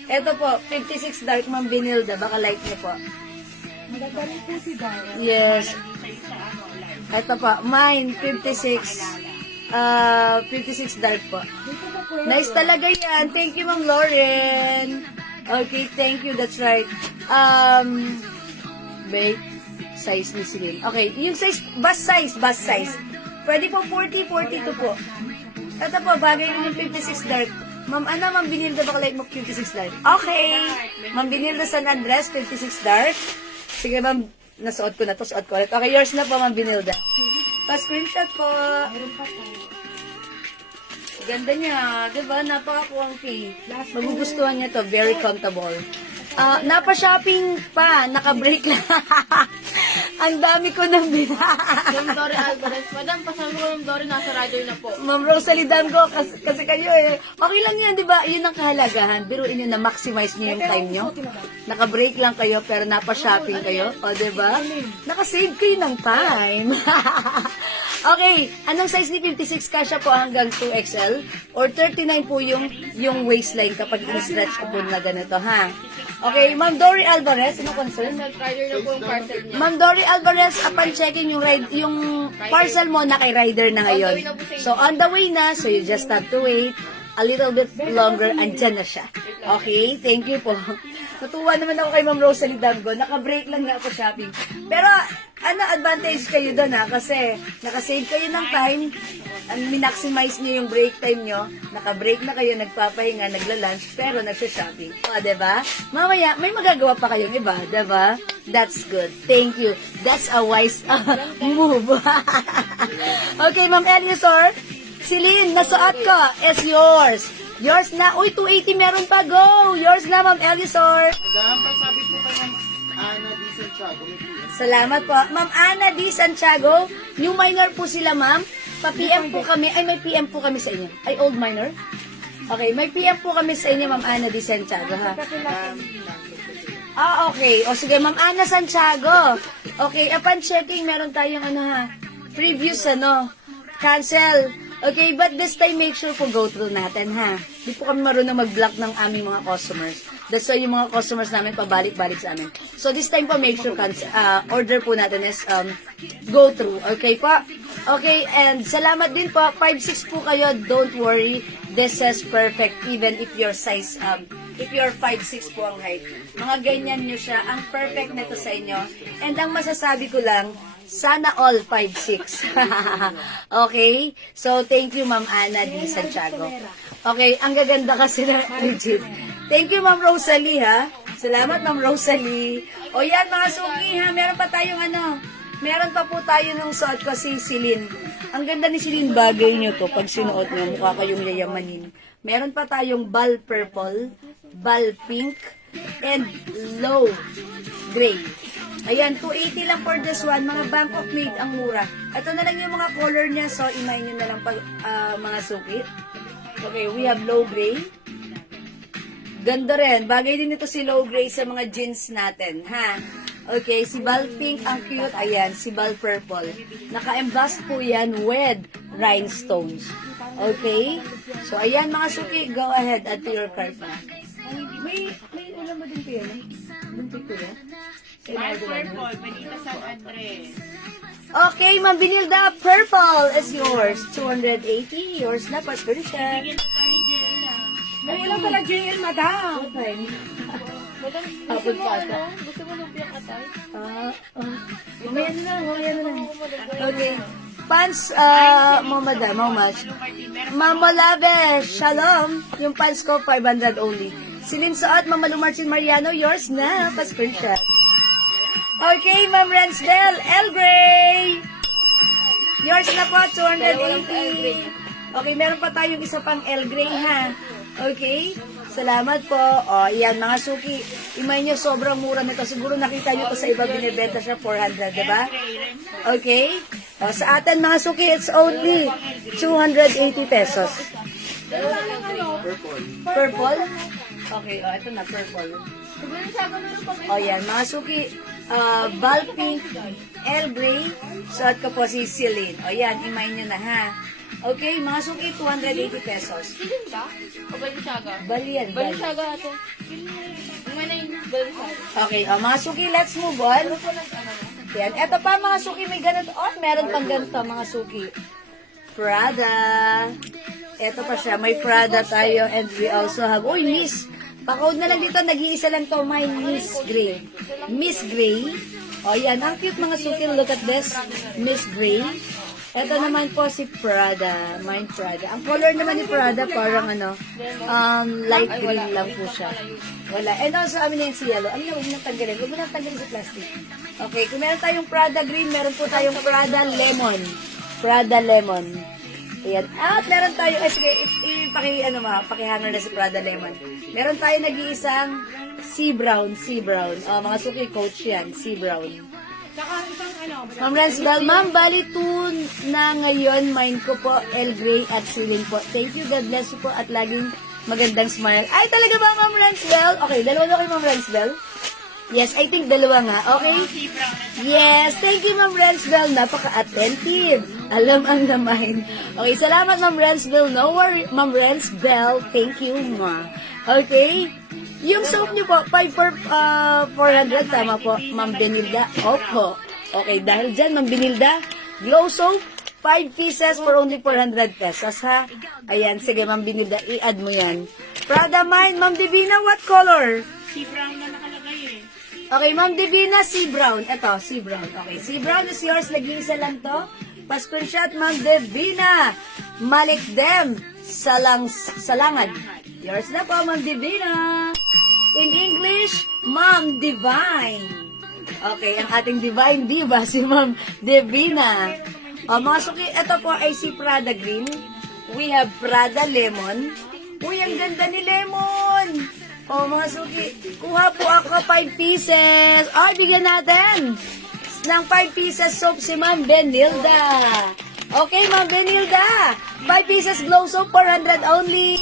Ito po, 56 dark, Ma'am Benilda. Baka light niyo po. Maganda rin po si Dara. Yes. Ito po, mine, 56. 56 dark po. Dito po po yun. Nice talaga yan. Thank you, Ma'am Lauren. Okay, thank you. That's right. Wait. Size ni Celine. Okay, yung size, bust size. Pwede po 40, 42 po. Ito po, bagay rin yung 56 dark. Ma'am Ma'am Binilda, baka like mo 56 dark. Okay. Ma'am Binilda San Andres, 56 dark. Sige, Ma'am nasuot ko na to, suot ko ulit. Okay, yours na po, Ma'am Binilda. Pa-screenshot po. Ganda niya, di ba? Napaka-comfy. Magugustuhan niya to, very comfortable. Napa-shopping pa, naka-break lang. Ang dami ko nang Ma'am Dory Alvarez. Madam, pasama ko Ma'am Dory, nasa rider na po. Ma'am Rosalie Dango, kasi kayo eh. Okay lang yan, di ba? Yun ang kahalagahan. Biruin nyo na maximize nyo yung time nyo. Naka-break lang kayo, pero napa-shopping kayo. O, di ba? Naka-save kayo ng time. Okay, anong size ni 56? Kasya po hanggang 2XL or 39 po yung waistline kapag in-stretch ko po na ganito, ha? Okay, Ma'am Dory Alvarez, ano concern? Rider na po yung parcel niya. Ma'am Dory Alvarez, upon checking yung parcel mo na kay rider na ngayon. So, on the way na, so you just have to wait a little bit longer, andyan na siya. Okay, thank you po. Natuwa naman ako kay Ma'am Rosalie Dango. Naka-break lang nga ako shopping. Pero, advantage kayo doon ha, kasi nakasave kayo ng time, minaximize nyo yung break time nyo, naka-break na kayo, nagpapahinga, nagla-lunch, pero nagsha-shopping. O, diba? Mamaya, may magagawa pa kayong iba, diba? That's good. Thank you. That's a wise move. Okay, Ma'am Eliasor, Celine, nasuot ko, is yours. Yours na. Uy, 280 meron pa. Go! Yours na, Ma'am Eliasor. Madam, pasabi po kay Ma'am Ana Di Santiago. May PM. Salamat po. Ma'am Ana Di Santiago, new minor po sila, ma'am. Pa-PM po kami. Ay, may PM po kami sa inyo. Ay, old minor? Okay, may PM po kami sa inyo, Ma'am Ana Di Santiago, ha? Okay. O sige, Ma'am Ana Santiago. Okay, upon checking, meron tayong previous cancel. Okay, but this time, make sure po go through natin, ha? Di po kami marunong mag-block ng aming mga customers. That's why yung mga customers namin pabalik-balik sa amin. So, this time po, make sure order po natin is go through. Okay po? Okay, and salamat din po. 5'6" po kayo. Don't worry. This is perfect even if your size, if your 5'6" po ang height. Mga ganyan nyo siya. Ang perfect nito sa inyo. And ang masasabi ko lang, sana all 5'6". Okay? So, thank you, Ma'am Ana Di Santiago. Okay, ang gaganda kasi na legit. Thank you, Ma'am Rosalie, ha? Salamat, Ma'am Rosalie. O yan, mga suki, ha? Meron pa tayong meron pa po tayo nung suot ko si Celine. Ang ganda ni Celine, bagay nyo to. Pag sinuot nyo, mukha kayong yayamanin. Meron pa tayong ball purple, ball pink, and low gray. Ayan, 280 lang for this one. Mga Bangkok made ang mura. Ito na lang yung mga color niya. So, imay nyo na lang mga suki. Okay, we have low gray. Ganda rin. Bagay din ito si low gray sa mga jeans natin. Ha? Okay, si ball pink ang cute. Ayan, si ball purple. Naka-emboss po yan with rhinestones. Okay? So, ayan mga suki. Go ahead. Add to your cart na. May ulam mo din kayo, no? Buntik ko yan. Purple, Benita San Andres. Okay, Ma'am Binilda, purple is yours. 280. Yours na, pa-screenshot. May ulang pala JL, madam. Okay. Madam, Hapon pa ata. gusto mo lumpiang atay? Mamaya na lang, mamaya na lang. Okay. Pants, Madam, how much? Mama Labe, shalom. Yung pants ko, 500 only. Silin Saot, Mama Lumarcin Mariano, yours na, pa-screenshot. Okay, Ma'am Ransdell, El Grey. Yours na po, 280. Okay, meron pa tayong isa pang El Grey, ha? Okay? Salamat po. O, yan, mga suki. Imay nyo, sobrang mura nito. Siguro nakita nyo to sa iba, binibenta siya 400, diba? Okay? O, sa atin, mga suki, it's only 280 pesos. Purple? Okay, o, ito na, purple. O, yan, mga suki. Ball pink, El Grey. Suot ko po si Celine. O, yan, imay nyo na, ha? Okay, mga suki, 280 pesos. Silin ba? O Balinsyaga? Bali yan, bali. Balinsyaga ate. Yung na yung Balinsyaga. Okay, mga suki, let's move on. Yan, eto pa mga suki, may ganito. Oh, meron pang ganito, mga suki. Prada. Eto pa siya, may Prada tayo and we also have, uy, Miss. Pa-code na lang dito, nag-iisa lang to, my Miss Gray. Miss Gray. O yan, ang cute mga suki, look at this. Miss Gray. Ito naman po si Prada, Mind Prada. Ang color naman ni Prada parang light green lang po siya. Wala. And also, amin na yung si yellow. Amin na, huwag mo nang tanggalin. Huwag mo nang tanggalin sa plastic. Okay, kung meron tayong Prada green, meron po tayong Prada lemon. Prada lemon. Ayan. At meron tayo, sige, pakihanger na si Prada lemon. Meron tayo nag-iisang sea brown. Mga suki coach yan, sea brown. Saka isang Ma'am Ransbel, ma'am, bali 2 na ngayon, mine ko po, El Grey at Ceiling po. Thank you, God bless you po, at laging magandang smile. Ay, talaga ba, Ma'am Ransbel? Okay, dalawa na kayo, Ma'am Ransbel? Yes, I think dalawa nga. Okay? Yes, thank you, Ma'am Ransbel. Napaka-attentive. Alam ang naman. Okay, salamat, Ma'am Ransbel. No worry, Ma'am Ransbel. Thank you, Ma. Okay? Yung soap niyo po, 5 for 400, tama po, Ma'am Benilda. Opo. Okay, dahil dyan, Ma'am Benilda, glow soap, 5 pieces for only 400 pesos, ha? Ayan, sige, Ma'am Benilda, i-add mo yan. Prada Mine, Ma'am Divina, what color? sea brown na nakalagay eh. Okay, Ma'am Divina, sea brown. Ito, sea brown. Okay, sea brown is yours, nag-iisa lang to. Pa-screenshot, Ma'am Divina. Malik dem, salangad. Yours na po, Ma'am Divina. In English, Ma'am Divine. Okay, ang ating divine diva, si Ma'am Divina. O, mga suki, ito po ay si Prada Green. We have Prada Lemon. Uy, ang ganda ni Lemon. O, mga suki, kuha po ako 5 pieces. Ay, bigyan natin ng 5 pieces soap si Ma'am Benilda. Okay, Ma'am Benilda. 5 pieces glow soap, 400 only.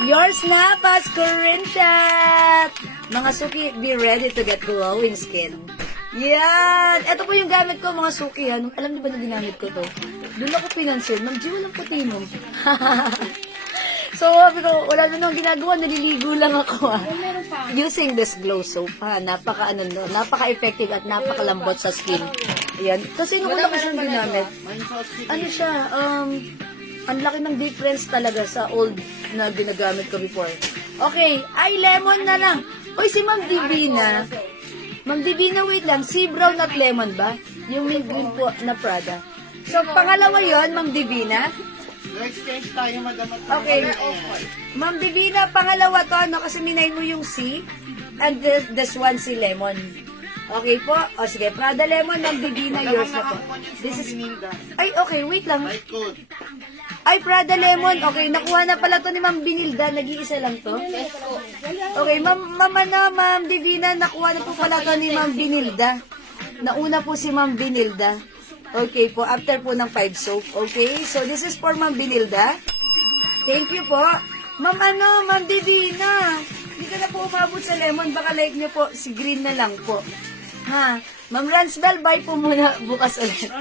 Yours na, pa screenshot. Mga suki, be ready to get glowing skin. Yan. Ito po yung gamit ko, mga suki. Alam niyo ba na ginamit ko to? Doon ako pinansin. Ma'am, G, walang puti mo. So, sabi ko, wala na nang ginagawa. Naliligo lang ako. Using this glow soap. Napaka-effective at napakalambot sa skin. Ayan. Kasi nung una ko siyang ginamit, ano siya, ang laki ng difference talaga sa old na ginagamit ko before. Okay, ay lemon na lang. Uy, si Ma'am Divina. Ma'am Divina, wait lang. Sea brown at lemon ba? Yung mint green po na Prada. So, pangalawa yon, Ma'am Divina. Exchange tayo, madam. Okay. Ma'am Divina, pangalawa to, no? Kasi minayin mo yung sea. And this one, si lemon. Okay po. O, sige. Prada lemon, Ma'am Divina, yours na po. This is... Ay, okay. Wait lang. Ay, Prada Lemon. Okay, nakuha na pala to ni Ma'am Benilda. Nag-iisa lang to. Okay, Ma'am Divina, nakuha na po pala to ni Ma'am Benilda. Nauna po si Ma'am Benilda. Okay po, after po ng 5 soap. Okay, so this is for Ma'am Benilda. Thank you po. Ma'am Divina. Hindi ka na po umabot sa lemon. Baka like niyo po, si green na lang po. Ha? Ma'am Ransbel, bye po muna bukas ulit.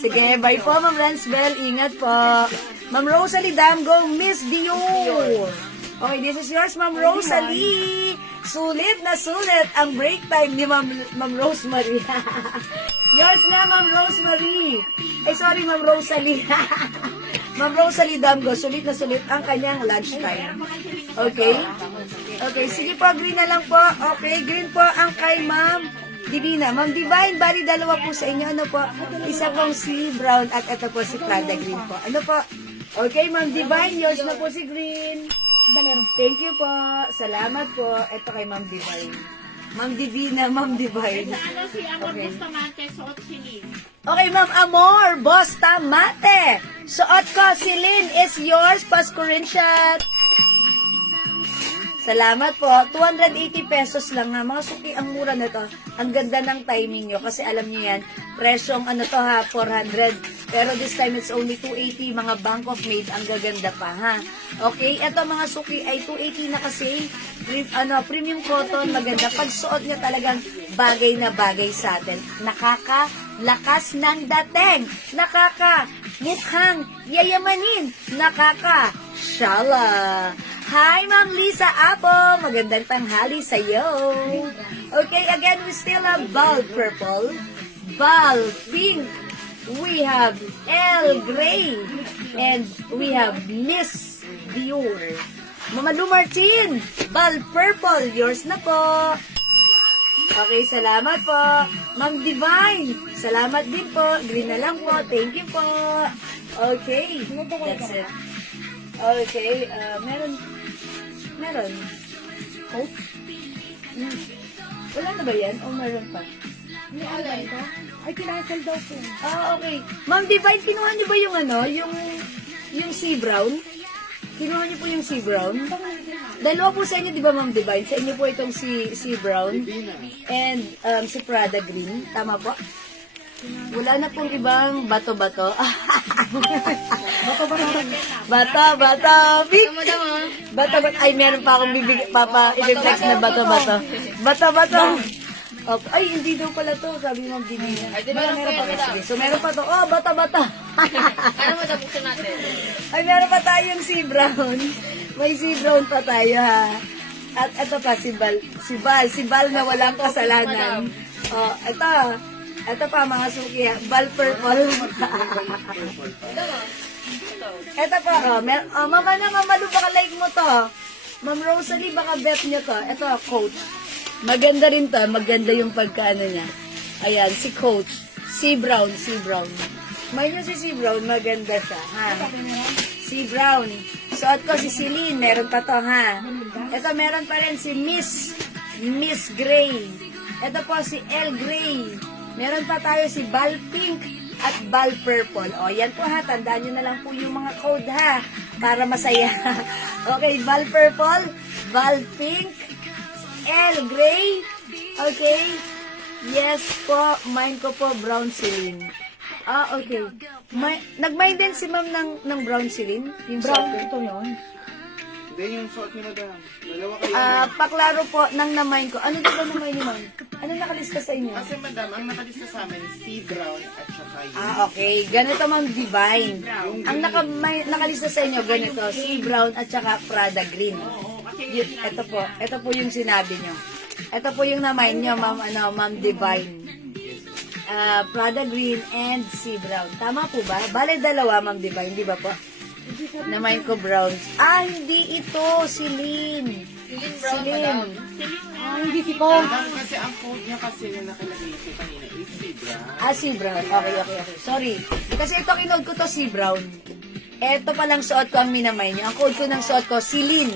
Sige, bye po, Ma'am Ransbel. Ingat po. Ma'am Rosalie Damgo, Miss Dior. Okay, this is yours, Ma'am Rosalie. Sulit na sulit ang break time ni Ma'am Rosemary. Yours na, Ma'am Rosemary. Ay, sorry, Ma'am Rosalie. Ma'am Rosalie Damgo, sulit na sulit ang kanyang lunch time. Okay? Okay, sige po, green na lang po. Okay, green po ang kay Ma'am Divina. Ma'am Divine, bali dalawa po sa inyo. Ano po? Isa pong si brown at ito po si Prada Green po. Ano po? Okay, Ma'am Divine, yours na po si green. Thank you po. Salamat po. Ito kay Ma'am Divine. Ma'am Divina, Ma'am Divine. Ano si Amor Bustamante, suot si Lynn. Okay, Ma'am Amor, Bustamante. Suot ko, si Lynn is yours. Pa-screenshot. Salamat po. 280 pesos lang ha. Mga suki, ang mura na to. Ang ganda ng timing nyo. Kasi alam nyo yan, presyong ano to ha, 400. Pero this time it's only 280. Mga Bank of Made, ang gaganda pa ha. Okay, eto mga suki ay 280 na kasi. Premium cotton, maganda. Pag suot nyo talagang bagay na bagay sa atin. Nakakalakas ng dating. Mukhang yayamanin. Shala. Hi, Ma'am Lisa Apo. Magandang tanghali sa'yo. Okay, again, we still have Bal Purple, Bal Pink, we have El Grey, and we have Miss Dior. Mama Lu Martin, Bal Purple, yours na po. Okay, salamat po. Ma'am Divine, salamat din po. Green na lang po. Thank you po. Okay, that's it. Okay, meron. Coke? Wala na ba yan? O meron pa? Yung alay ko? Ay, kinansel daw po. Okay. Ma'am Divine, kinuha niyo ba yung yung sea brown? Kinuha niyo po yung sea brown? Dalawa po sa inyo, di ba, Ma'am Divine? Sa inyo po itong sea brown and si Prada green. Tama po? Wala na pong ibang bato-bato. Bato-bato. Big. Bato-bato. Ay, meron pa akong i-flex na bato-bato. Bato-bato. Okay. Ay, hindi daw pala to. Sabi Ma'am Divine. Ay, di meron pa yan. Sige, so meron pa to. Oh, bato-bato. Ano mo tapusin natin? Ay, meron pa tayong sea brown. May sea brown pa tayo, ha. At ito pa, si Bal na walang kasalanan. Oh, ito pa, mga suki, ha. Bal purple. Ito pa, mama na, Mamalu, baka like mo to. Ma'am Rosalie, baka bet nyo to. Ito, Coach. Maganda rin to. Maganda yung pagkaano niya. Ayan, si Coach. Sea brown. May nyo si Sea Brown, maganda siya, ha? Sea Brown. Suot ko si Celine, meron pa to, ha? Ito, meron pa rin si Miss Gray. Ito po si L Gray. Meron pa tayo si Bal Pink at Bal Purple. O, yan po, ha? Tandaan nyo na lang po yung mga code, ha? Para masaya. Okay, Bal Purple, Bal Pink, L Gray. Okay. Yes po, mine ko po, brown Celine. Okay. Nag-mine din si ma'am ng brown Celine? Yung Brown suot ko. ito yun. Hindi, yung suot ni madam. Dalawa kayo. Paklaro po ng na-mine ko. Ano din ba na-mine ni ma'am? Ano nakalista sa inyo? Kasi madam, ang nakalista sa amin, sea brown at saka yung... Okay. Ganito, Ma'am Divine. Ang nakalista sa inyo, ganito. Sea brown at saka Prada green. Ito po yung sinabi nyo. Ito po yung na-mine nyo, Ma'am Divine. Prada green and sea brown. Tama po ba? Bale, dalawa, Ma'am Divine. Di ba po? Na-mine ko brown. Hindi ito. Celine. Celine Brown, madam. Hindi si Coach. Madam, kasi ang code niya kasi yung nakalagay ko kanina is sea brown. Sea brown. Okay. Sorry. Kasi ito, kinode ko to sea brown. Ito palang suot ko ang minamay niyo. Ang code ko ng suot ko, Celine.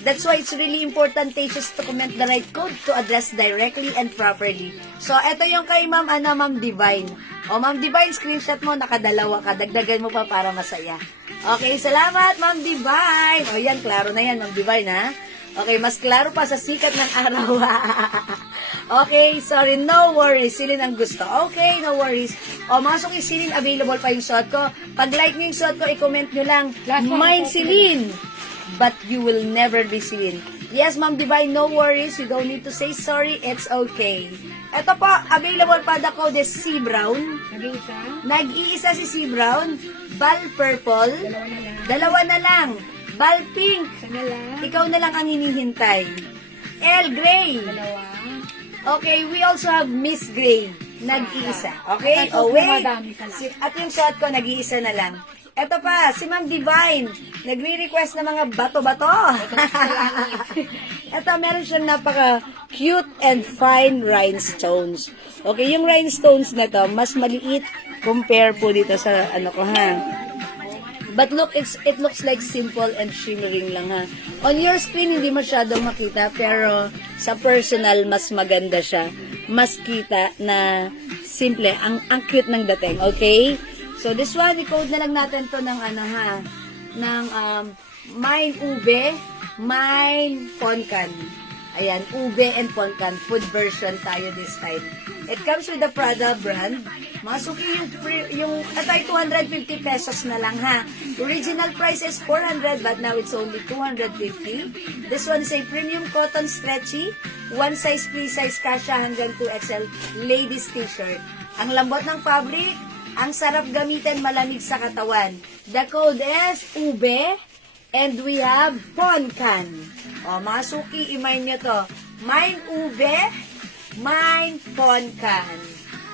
That's why it's really important, Teachers, to comment the right code to address directly and properly. So, ito yung kay Ma'am Divine. Ma'am Divine, screenshot mo, nakadalawa ka. Dagdagan mo pa para masaya. Okay, salamat, Ma'am Divine. Yan, klaro na yan, Ma'am Divine, ha? Okay, mas klaro pa sa sikat ng araw. Okay, sorry, no worries. Celine ang gusto. Okay, no worries. Masok yung Celine, available pa yung suot ko. Pag like nyo yung suot ko, i-comment nyo lang, mine Celine. But you will never be Celine. Yes, Ma'am Divine, no worries. You don't need to say sorry. It's okay. Ito po, available pa the code is Sea Brown. Nag-iisa. Nag-iisa si Sea Brown. Bal Purple. Dalawa na lang. Bal Pink. Sana lang. Ikaw na lang ang hinihintay. L Gray. Dalawa. Okay, we also have Miss Gray. Nag-iisa. Okay? At Wait. madami ka lang. At yung shot ko, nag-iisa na lang. Ito pa, si Ma'am Divine. Nagre-request ng mga bato-bato. Ito, meron siyang napaka-cute and fine rhinestones. Okay, yung rhinestones na to, mas maliit compare po dito sa ano ko, ha? But look, it looks like simple and shimmering lang, ha? On your screen, hindi masyadong makita, pero sa personal, mas maganda siya. Mas kita na simple. Ang cute ng dating, okay? So, this one, i-code na lang natin to ng ng Mine Ube, Mine Poncan. Ayan, Ube and Poncan. Food version tayo this time. It comes with the Prada brand. Masuki yung atay 250 pesos na lang, ha. Original price is 400 but now it's only 250. This one is a premium cotton stretchy. One size, free size, kasha hanggang 2XL ladies t-shirt. Ang lambot ng fabric, ang sarap gamitin, malamig sa katawan. The code is Ube and we have Poncan. Mga suki, i-mine nyo to. Mine Ube, Mine Poncan.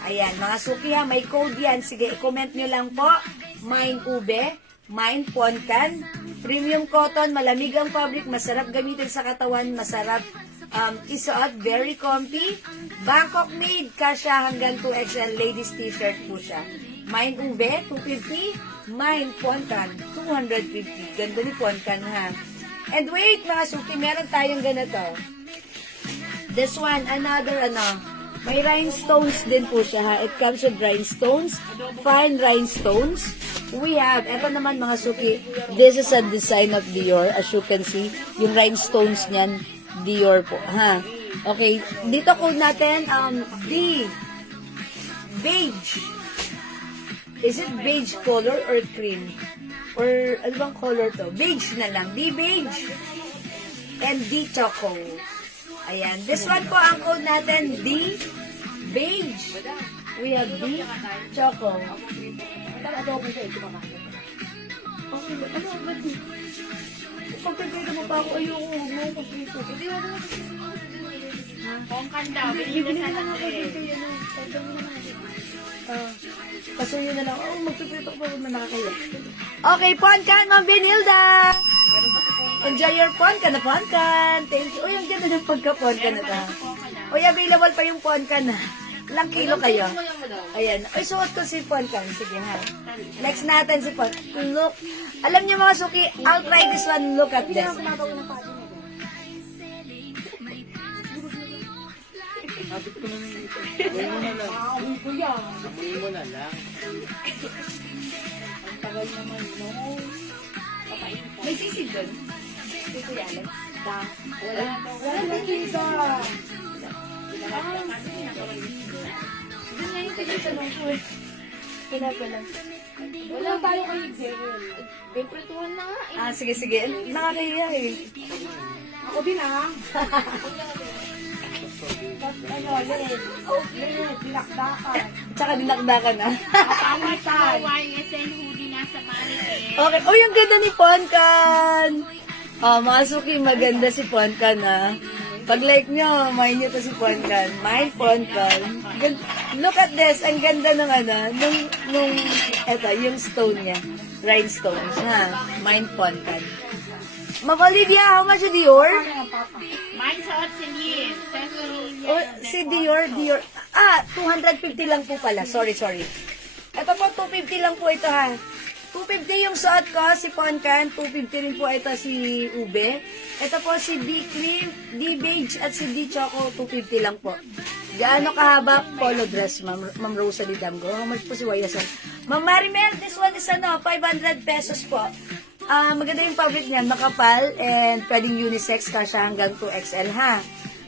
Ayan, mga suki, ha, may code yan. Sige, i-comment nyo lang po. Mine Ube, Mine Poncan. Premium cotton, malamig ang fabric, masarap gamitin sa katawan, masarap isuot, very comfy. Bangkok made, kasya hanggang 2XL ladies t-shirt po siya. Mine ube, 250. Mine ponkan, 250. Ganda ni ponkan ha. And wait mga suki, meron tayong ganito. This one, another may rhinestones din po siya ha. It comes with rhinestones, fine rhinestones. We have, eto naman mga suki, this is a design of Dior, as you can see, yung rhinestones niyan, Dior po, ha. Okay, dito code natin, D, beige. Is it beige color or cream? Or, ano bang color to? Beige na lang, D beige. And D choco. Ayan, this one po ang code natin, D, beige. We have D, choco. Adobo siya, ito ba? Okay, ano, ba't di? Pagpagpagpag mo pa ako, ayoko, huwag mo ako dito. Hindi, wala na. Pongkan daw, binili Bibili na na lang sa ako dito, yun na. Kaso yun na lang, magpipito ko pa huwag na nakakaya. Okay, Ponkan, Ma'am Benilda! Enjoy your Ponkan na Ponkan! Thank you. Uy, ang ganda ng pagka-Ponkan na ta. Uy, available pa yung Ponkan na. Ilang kilo kayo? Ayan. Ay, suot ko si Ponkan. Sige, ha. Next natin si Ponkan. Look. Alam niyo mga suki, I'll try this one. Look at this. Sabi ko na dito. Gawin mo na lang. Amoy ko yan. Gawin mo na lang. Ang tagal naman, no? May sisid doon. Dito yan. Wala na kita. Doon nga yung tinitanong ko. Kailan pa lang. Wala tayo kay Jerry. Pimprituhan na nga eh. Sige, sige. Nakakahiya eh. Ako din ah. Tapos ano, Lynn, dinakdakan. Tsaka dinakdakan na. Pangatan. YSL hoodie nasa palit eh. Okay. Oh, yung ganda ni Ponkan. Oh, mga suki, maganda si Ponkan ha. Pag like nyo, main nyo to si Ponkan. Main Ponkan. Look at this. Ang ganda ng eto, yung stone niya. Rhinestones, ha. Main Ponkan. Ma'am Olivia, how much is Dior? Mine suot si Lynn. Oh, si Dior. 250 lang po pala. Sorry. Ito po, 250 lang po ito ha. 250 yung suot ko, si Ponkan. 250 rin po ito si Ube. Ito po si D Cream, D Beige at si D Choco. 250 lang po. Gaano kahaba? Polo dress, Ma'am Rosalie Damgo. How much po si YSL? Ma'am Marimel, this one is 500 pesos po. Maganda yung fabric niyan, makapal and pwedeng unisex kasya hanggang 2XL ha.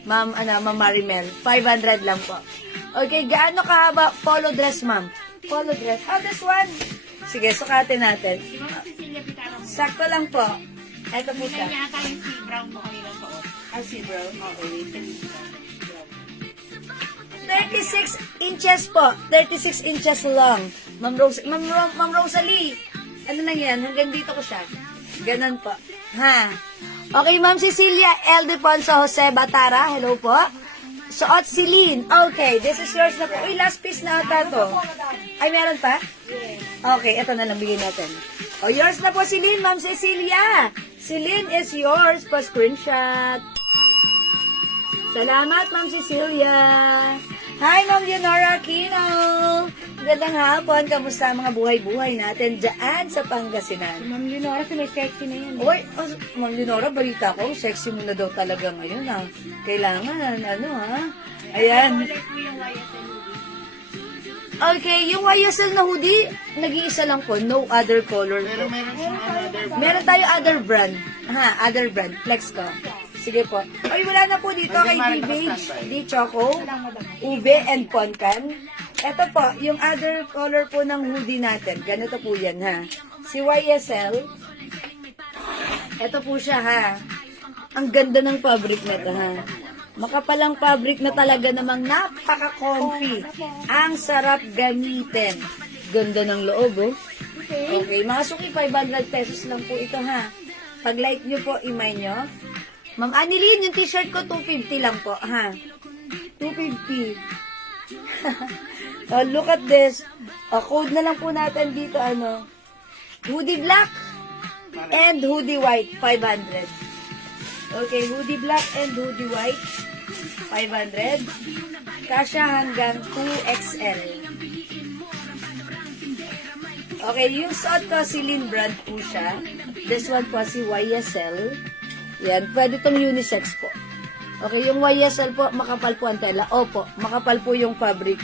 Ma'am Marimel, 500 lang po. Okay, gaano kahaba? Polo dress, ma'am. Polo dress. This one. Sige, sukatin natin. Si Mama Cecilia Pitarang. Sakto lang po. Ito po siya. Yata yung si Brown mo kanina suot. Si brown. Okay. 36 inches po. 36 inches long. Ma'am Rosalie. Ano na yan? Hanggang dito ko siya. Ganon po. Ha? Okay, Ma'am Cecilia L. Defonso Jose Batara. Hello po. Suot si Lynn. Okay, this is yours na po. Uy, last piece na ata to. Ay, meron pa? Okay, ito na lang bigyan natin. O, yours na po si Lynn, Ma'am Cecilia. Si Lynn is yours. Pa-screenshot. Salamat, Ma'am Cecilia. Hi, Ma'am Leonora Aquino. Magandang hapon. Kamusta ang mga buhay-buhay natin dyan sa Pangasinan? Ma'am Leonora, sexy na yan. Uy, Ma'am Leonora, balita ko, sexy mo na daw talaga ngayon, ha? Kailangan, ha? Ayan. Like mo yung YSL hoodie. Okay, yung YSL na hoodie, nag-iisa lang po, no other color Pero po. meron siyang another Meron tayo other brand. Other brand. Flex ko. Sige po. Ay, wala na po dito kay D Beige, D Choco, Ube, and Ponkan. Ito po, yung other color po ng hoodie natin. Ganito po yan, ha. Si YSL. Ito po siya, ha. Ang ganda ng fabric na ito, ha. Makapalang fabric na talaga namang napaka-comfy. Ang sarap gamitin. Ganda ng loob, oh. Okay, mga suki, 500 pesos lang po ito, ha. Pag like nyo po, imay nyo. Ma'am Annalyn, yung t-shirt ko, 250 lang po, ha. 250. Oh, look at this. Code na lang po natin dito, hoodie black and hoodie white, 500. Okay, hoodie black and hoodie white. 500. Kasya hanggang 2XL. Okay, yung suot ko si Lynn Brand po siya. This one po si YSL. Yan, pwede tong unisex po. Okay, yung YSL po, makapal po ang tela. Opo, makapal po yung fabric.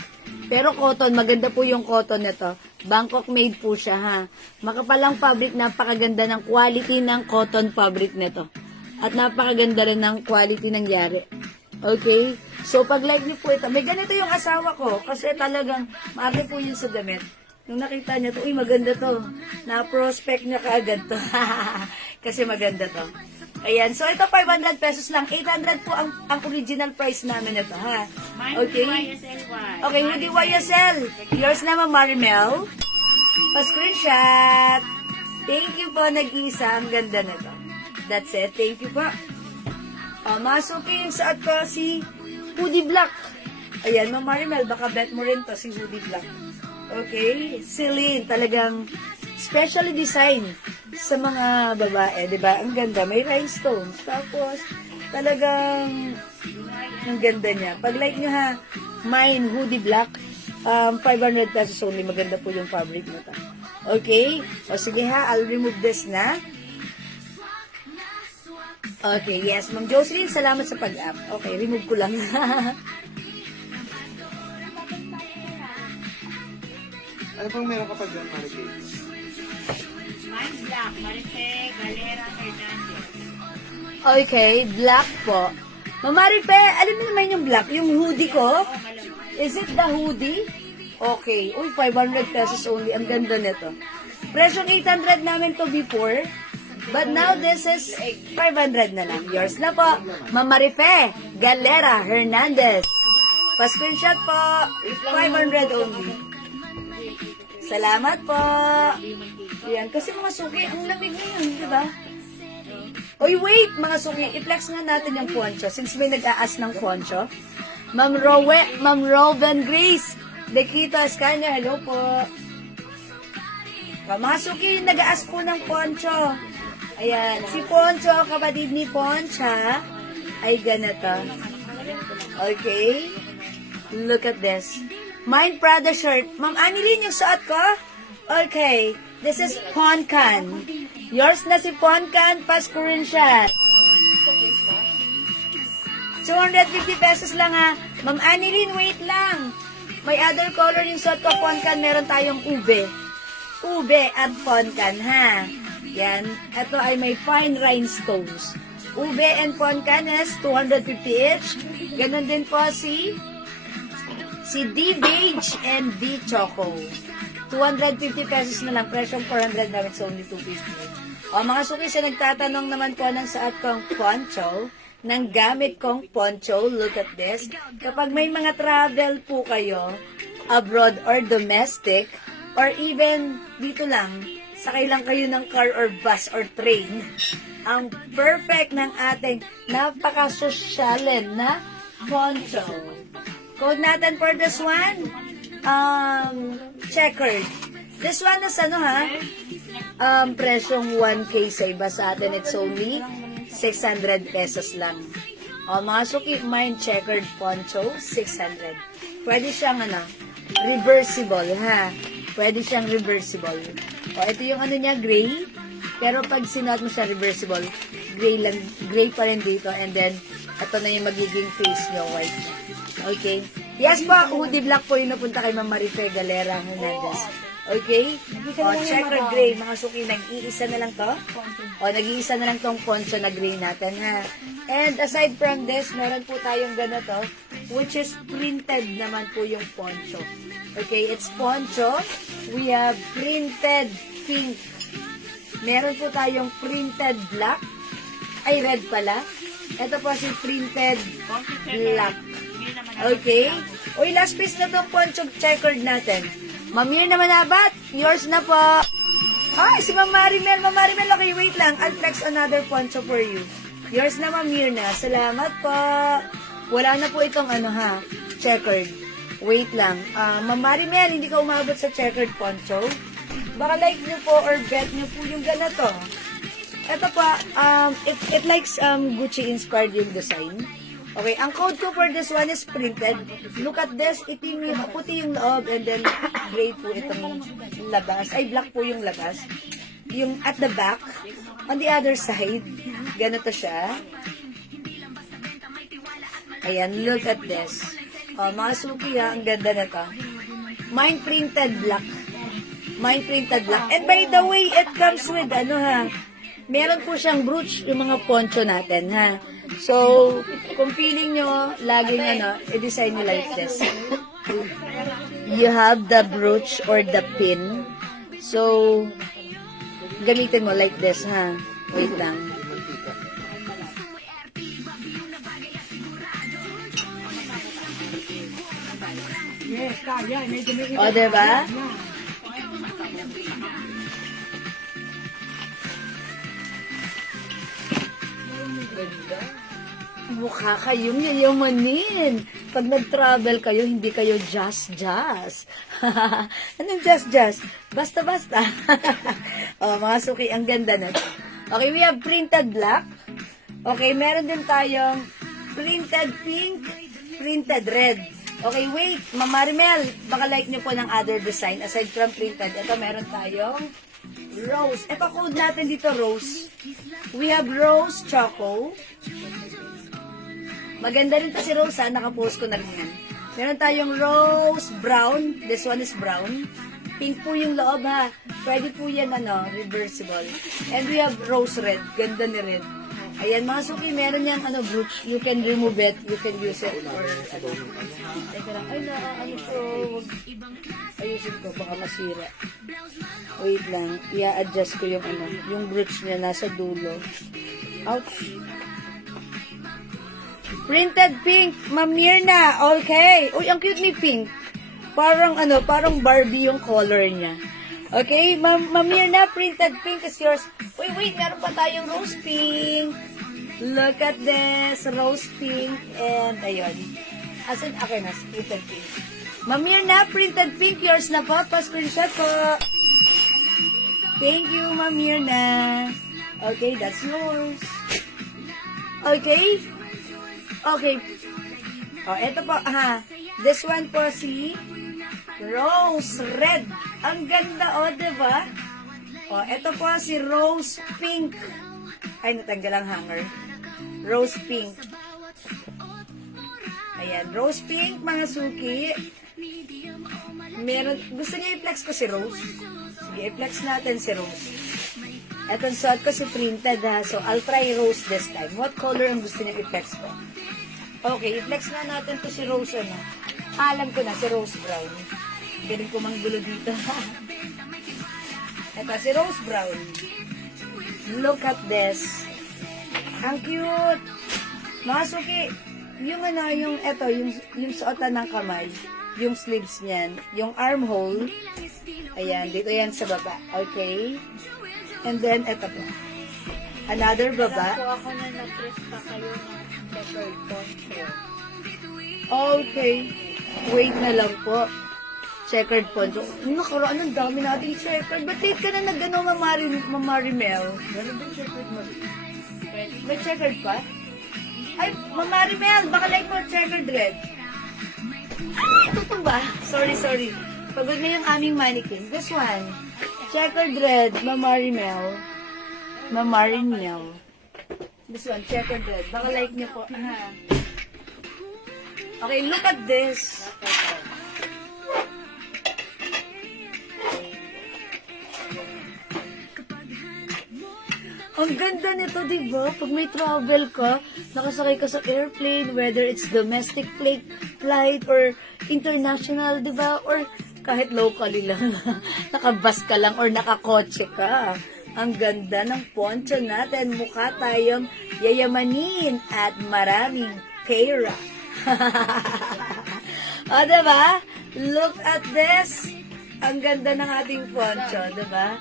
Pero cotton, maganda po yung cotton nito. Bangkok made po siya, ha. Makapal ang fabric, napakaganda ng quality ng cotton fabric nito. At napakaganda rin ng quality ng yari. Okay? So, pag like niyo po ito, may ganito yung asawa ko. Kasi talagang, maarte po yun sa damit. Nung nakita niya to, uy, maganda to. Na-prospect niya kaagad to. Kasi maganda to. Ayan. So, ito 500 pesos lang. 800 po ang original price namin ito, ha? Okay? Okay, hoodie YSL. Yours naman, Marimel. Pa-screenshot. Thank you po, nag-iisa. Ang ganda nito. That's it. Thank you po. Masuki yung saat ko si hoodie black. Ayan, Ma'am Marimel, baka bet mo rin to si hoodie black. Okay? Celine, talagang specially designed sa mga babae, di ba? Ang ganda, may rhinestones. Tapos, talagang ang ganda niya. Pag like nyo ha, mine, hoodie black, 500 pesos only. Maganda po yung fabric na to. Okay? O sige ha, I'll remove this na. Okay, yes. Ma'am Jocelyn, salamat sa pag-up. Okay, remove ko lang. Ano pang meron ka pa dyan, Marikay? Mine's black. Marife Galera Hernandez. Okay, black po. Mamarife, alam mo naman yung black, yung hoodie ko? Is it the hoodie? Okay. Uy, 500 pesos only. Ang ganda nito. Presyong 800 namin to before. But now this is 500 na lang. Yours na po. Mamarife Galera Hernandez. Pa-screenshot po. 500 only. Salamat po. Yan. Kasi mga suki, ang lamig ngayon, di ba? Oy, wait, mga suki. I-flex nga natin yung poncho. Since may nag-aas ng poncho. Ma'am Roven Grace. Dekito Escania, hello po. Mga suki, yung nag-aas po ng poncho. Ayan. Si Poncho, kapatid ni Poncha, ay ganito. Okay. Look at this. Mine Prada shirt. Ma'am Annalyn, yung suot ko? Okay. This is Poncan. Yours na si Poncan. Pa-screenshot. 250 pesos lang ha. Ma'am Annalyn, wait lang. May other color yung suot ko, Poncan. Meron tayong ube. Ube at Poncan, ha? Yan. Ito ay may fine rhinestones. Ube and Poncan is 250 each. Ganon din po si D Beige and D Choco. 250 pesos na lang. Presyong 400 namin. So, only 250. O, mga suki, sa nagtatanong naman po ng saat kong poncho, ng gamit kong poncho, look at this. Kapag may mga travel po kayo, abroad or domestic, or even dito lang, sakay lang kayo ng car or bus or train, ang perfect ng ating napaka-sosyalin na poncho. Code natin for this one, checkered. This one is ano ha, presyong 1K sa iba sa atin, it's only 600 pesos lang. O mga suki, mine checkered poncho, 600. Pwede siyang ano, reversible ha. Pwede siyang reversible. O ito yung ano niya, gray. Pero pag sinuot mo siya reversible, gray lang, gray pa rin dito. And then, ito na yung magiging face niyo, white. Okay? Yes po, hoodie black po yung napunta kay Ma'am Marife Galera Hernandez. Okay? O, checkered gray. Mga suki, nag-iisa na lang to. O, nag-iisa na lang tong poncho na gray natin, ha. And aside from this, meron po tayong ganito, which is printed naman po yung poncho. Okay, it's poncho. We have printed pink. Meron po tayong printed black. Ay, red pala. Ito po si printed black. Okay? Uy, last piece na itong poncho checkered natin. Mamir naman abat. Yours na po. Ay, si Ma'am Marimel. Ma'am Marimel, okay, wait lang. I'll flex another poncho for you. Yours na, Mamir na. Salamat po. Wala na po itong ano ha, checkered. Wait lang. Ma'am Marimel, hindi ka umabot sa checkered poncho? Baka like nyo po or bet nyo po yung ganito. Ito po, it likes Gucci inspired yung design. Okay, ang code ko for this one is printed. Look at this, itim yung, puti yung loob, and then gray po itong labas. Ay, black po yung labas. Yung at the back, on the other side, ganito siya. Ayan, look at this. Oh, mga suki ha, ang ganda na to. Mine printed black. Mine printed black. And by the way, it comes with, ano ha, meron po siyang brooch, yung mga poncho natin ha. So, kung feeling nyo, laging ano, i-design nyo like this. You have the brooch or the pin. So, gamitin mo like this ha. Wait lang. Yes, kaya. Medyo may O, diba? Mukha kayong yayamanin. Pag nag-travel kayo, hindi kayo just. Anong just? Basta. O, mga suki, ang ganda na. Okay, we have printed black. Okay, meron din tayong printed pink, printed red. Okay, wait, Mama Marimel, baka like nyo po ng other design aside from printed. Ito, meron tayong rose. Ito, code natin dito, rose. We have rose choco. Maganda rin to si Rose, ha? Nakapost ko na rin yan. Meron tayong rose brown. This one is brown. Pink po yung loob, ha? Pwede po yan, ano, reversible. And we have rose red. Ganda ni red. Ayan, mga suki, meron yang ano, brooch. You can remove it. You can use it for, ano. Teka lang. Ay, ano to? Ayusin ko, baka masira. Wait lang. I-adjust ko yung, ano, yung brooch niya nasa dulo. Ouch. Printed pink, Ma'am Mirna. Okay. Uy, ang cute ni pink. Parang ano, parang Barbie yung color niya. Okay, Ma'am Mirna, printed pink is yours. Wait, meron pa tayong rose pink. Look at this, rose pink. And ayun. Asan, okay na, printed pink. Ma'am Mirna, printed pink, yours na po. Pa-screenshot po. Thank you, Ma'am Mirna. Okay, that's yours. Okay. Okay. Oh, ito po, ha. This one po si Rose Red. Ang ganda, oh, diba? Oh, ito po si Rose Pink. Ay, natanggal ang hanger. Rose Pink. Ayan, Rose Pink, mga suki. Meron, gusto niyo i-flex ko si Rose? Sige, i-flex natin si Rose. Etong suot ko si printed, ha. So, I'll try Rose this time. What color ang gusto niyo i-flex ko? Okay, i-flex na natin to si Rose, ano. Alam ko na, si Rose Brown. Galing ko manggulo dito. Ito, si Rose Brown. Look at this. Ang cute. Mga suki, yung ano, yung, eto, yung suotan ng kamay, yung sleeves niyan, yung armhole, ayan, dito yan sa baba. Okay? And then, eto po. Another baba. So, ako na na-press pa kayo ng checkered poncho. Okay. Wait na lang po. Checkered poncho. Nakaraan, ang dami natin checkered. Ba't late ka na nag-ano, Mamarimel? Meron ba checkered mo? May checkered pa? Ay, Mamarimel, baka like mo checkered red. Ay, totoo ba? Sorry. Pagod na yung aming mannequin. This one. Checkered red, Mamarimel. This one, checkered red. Baka like niyo po. Ha. Okay, look at this. Ang ganda nito, di ba? Pag may travel ka, nakasakay ka sa airplane, whether it's domestic flight or international, di ba? Or kahit locally lang, nakabus ka lang or nakakotse ka. Ang ganda ng poncho natin. Mukha tayong yayamanin at maraming pera. O, diba? Look at this. Ang ganda ng ating poncho, diba?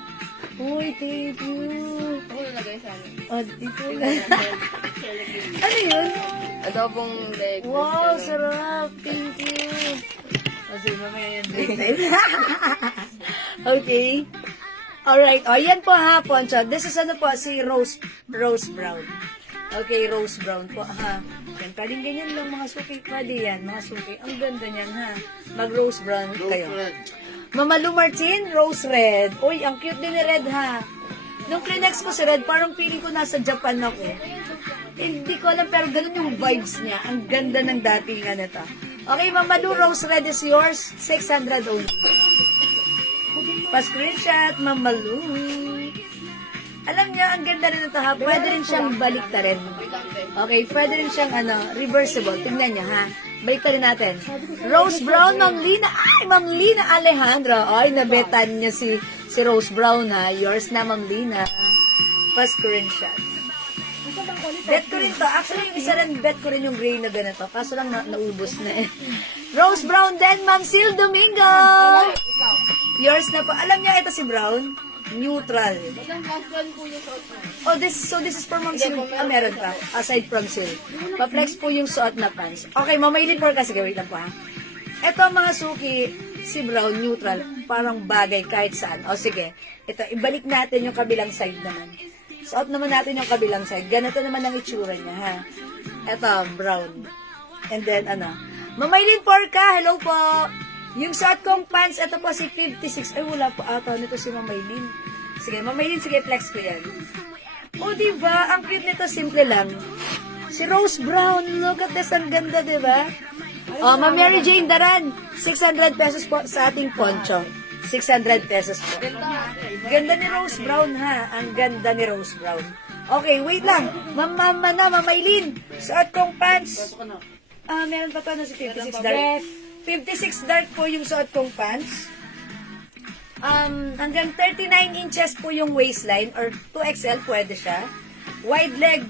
Uy, thank you. Ako nalagay sa amin. O, dito lang. Ano yun? Adobong leg. Wow, sarap. Thank you. Kasi mamaya yung break time. Okay. Alright, o yan po ha, Poncho. This is ano po, si Rose Brown. Okay, Rose Brown po ha. Yan, pwedeng ganyan lang mga suki. Pwede yan, mga suki. Ang ganda niyan ha. Mag-Rose Brown kayo. Mama Lu Martin, Rose Red. Uy, ang cute din ni Red ha. Nung clinex ko si Red, parang feeling ko nasa Japan ako. Hindi ko alam, pero ganun yung vibes niya. Ang ganda ng datingan nito. Okay, Mama Lu, Rose Red is yours. 600 only. Pa-screenshot, Mama Lu. Alam niyo, ang ganda rin ito ha. Pwede rin siyang baliktarin. Okay, pwede rin siyang reversible. Tingnan niyo ha. Baliktarin natin. Rose Brown, Ma'am Lina. Ay, Ma'am Lina Alejandro. Ay, nabetan niya si Rose Brown ha. Yours na, Ma'am Lina. Pa-screenshot. Bet ko rin to. Actually, yung isa rin, bet ko rin yung gray na ganito. Kaso lang naubos na eh. Rose Brown din, Ma'am Sil Domingo. Yours na po. Alam niya, ito si Brown. Neutral. Oh, this is for Ma'am Sil. Meron pa. Aside from Sil. Pa-flex po yung suot na pants. Okay, mamailin po kasi. Wait lang po ha. Ito mga suki, si Brown, neutral. Parang bagay kahit saan. O sige, ito, ibalik natin yung kabilang side naman. Suot naman natin yung kabilang side. Ganito naman ang itsura niya, ha? Ito, brown. And then, Mamaylin Porca, hello po. Yung suot kong pants, ito po si 56. Ay, wala po ata nito si Mamaylin. Sige, Mamaylin, sige, flex ko yan. O, diba? Ang cute nito, simple lang. Si Rose Brown, look at this, ang ganda, diba? O, Ma'am Mary Jane Daran, 600 pesos po sa ating poncho. 600 pesos po. Ganda ni Rose Brown, ha? Ang ganda ni Rose Brown. Okay, wait lang. Mamaylin. Suot kong pants. Meron pa to na si 56 dark. 56 dark po yung suot kong pants. Hanggang 39 inches po yung waistline or 2XL pwede siya. Wide leg.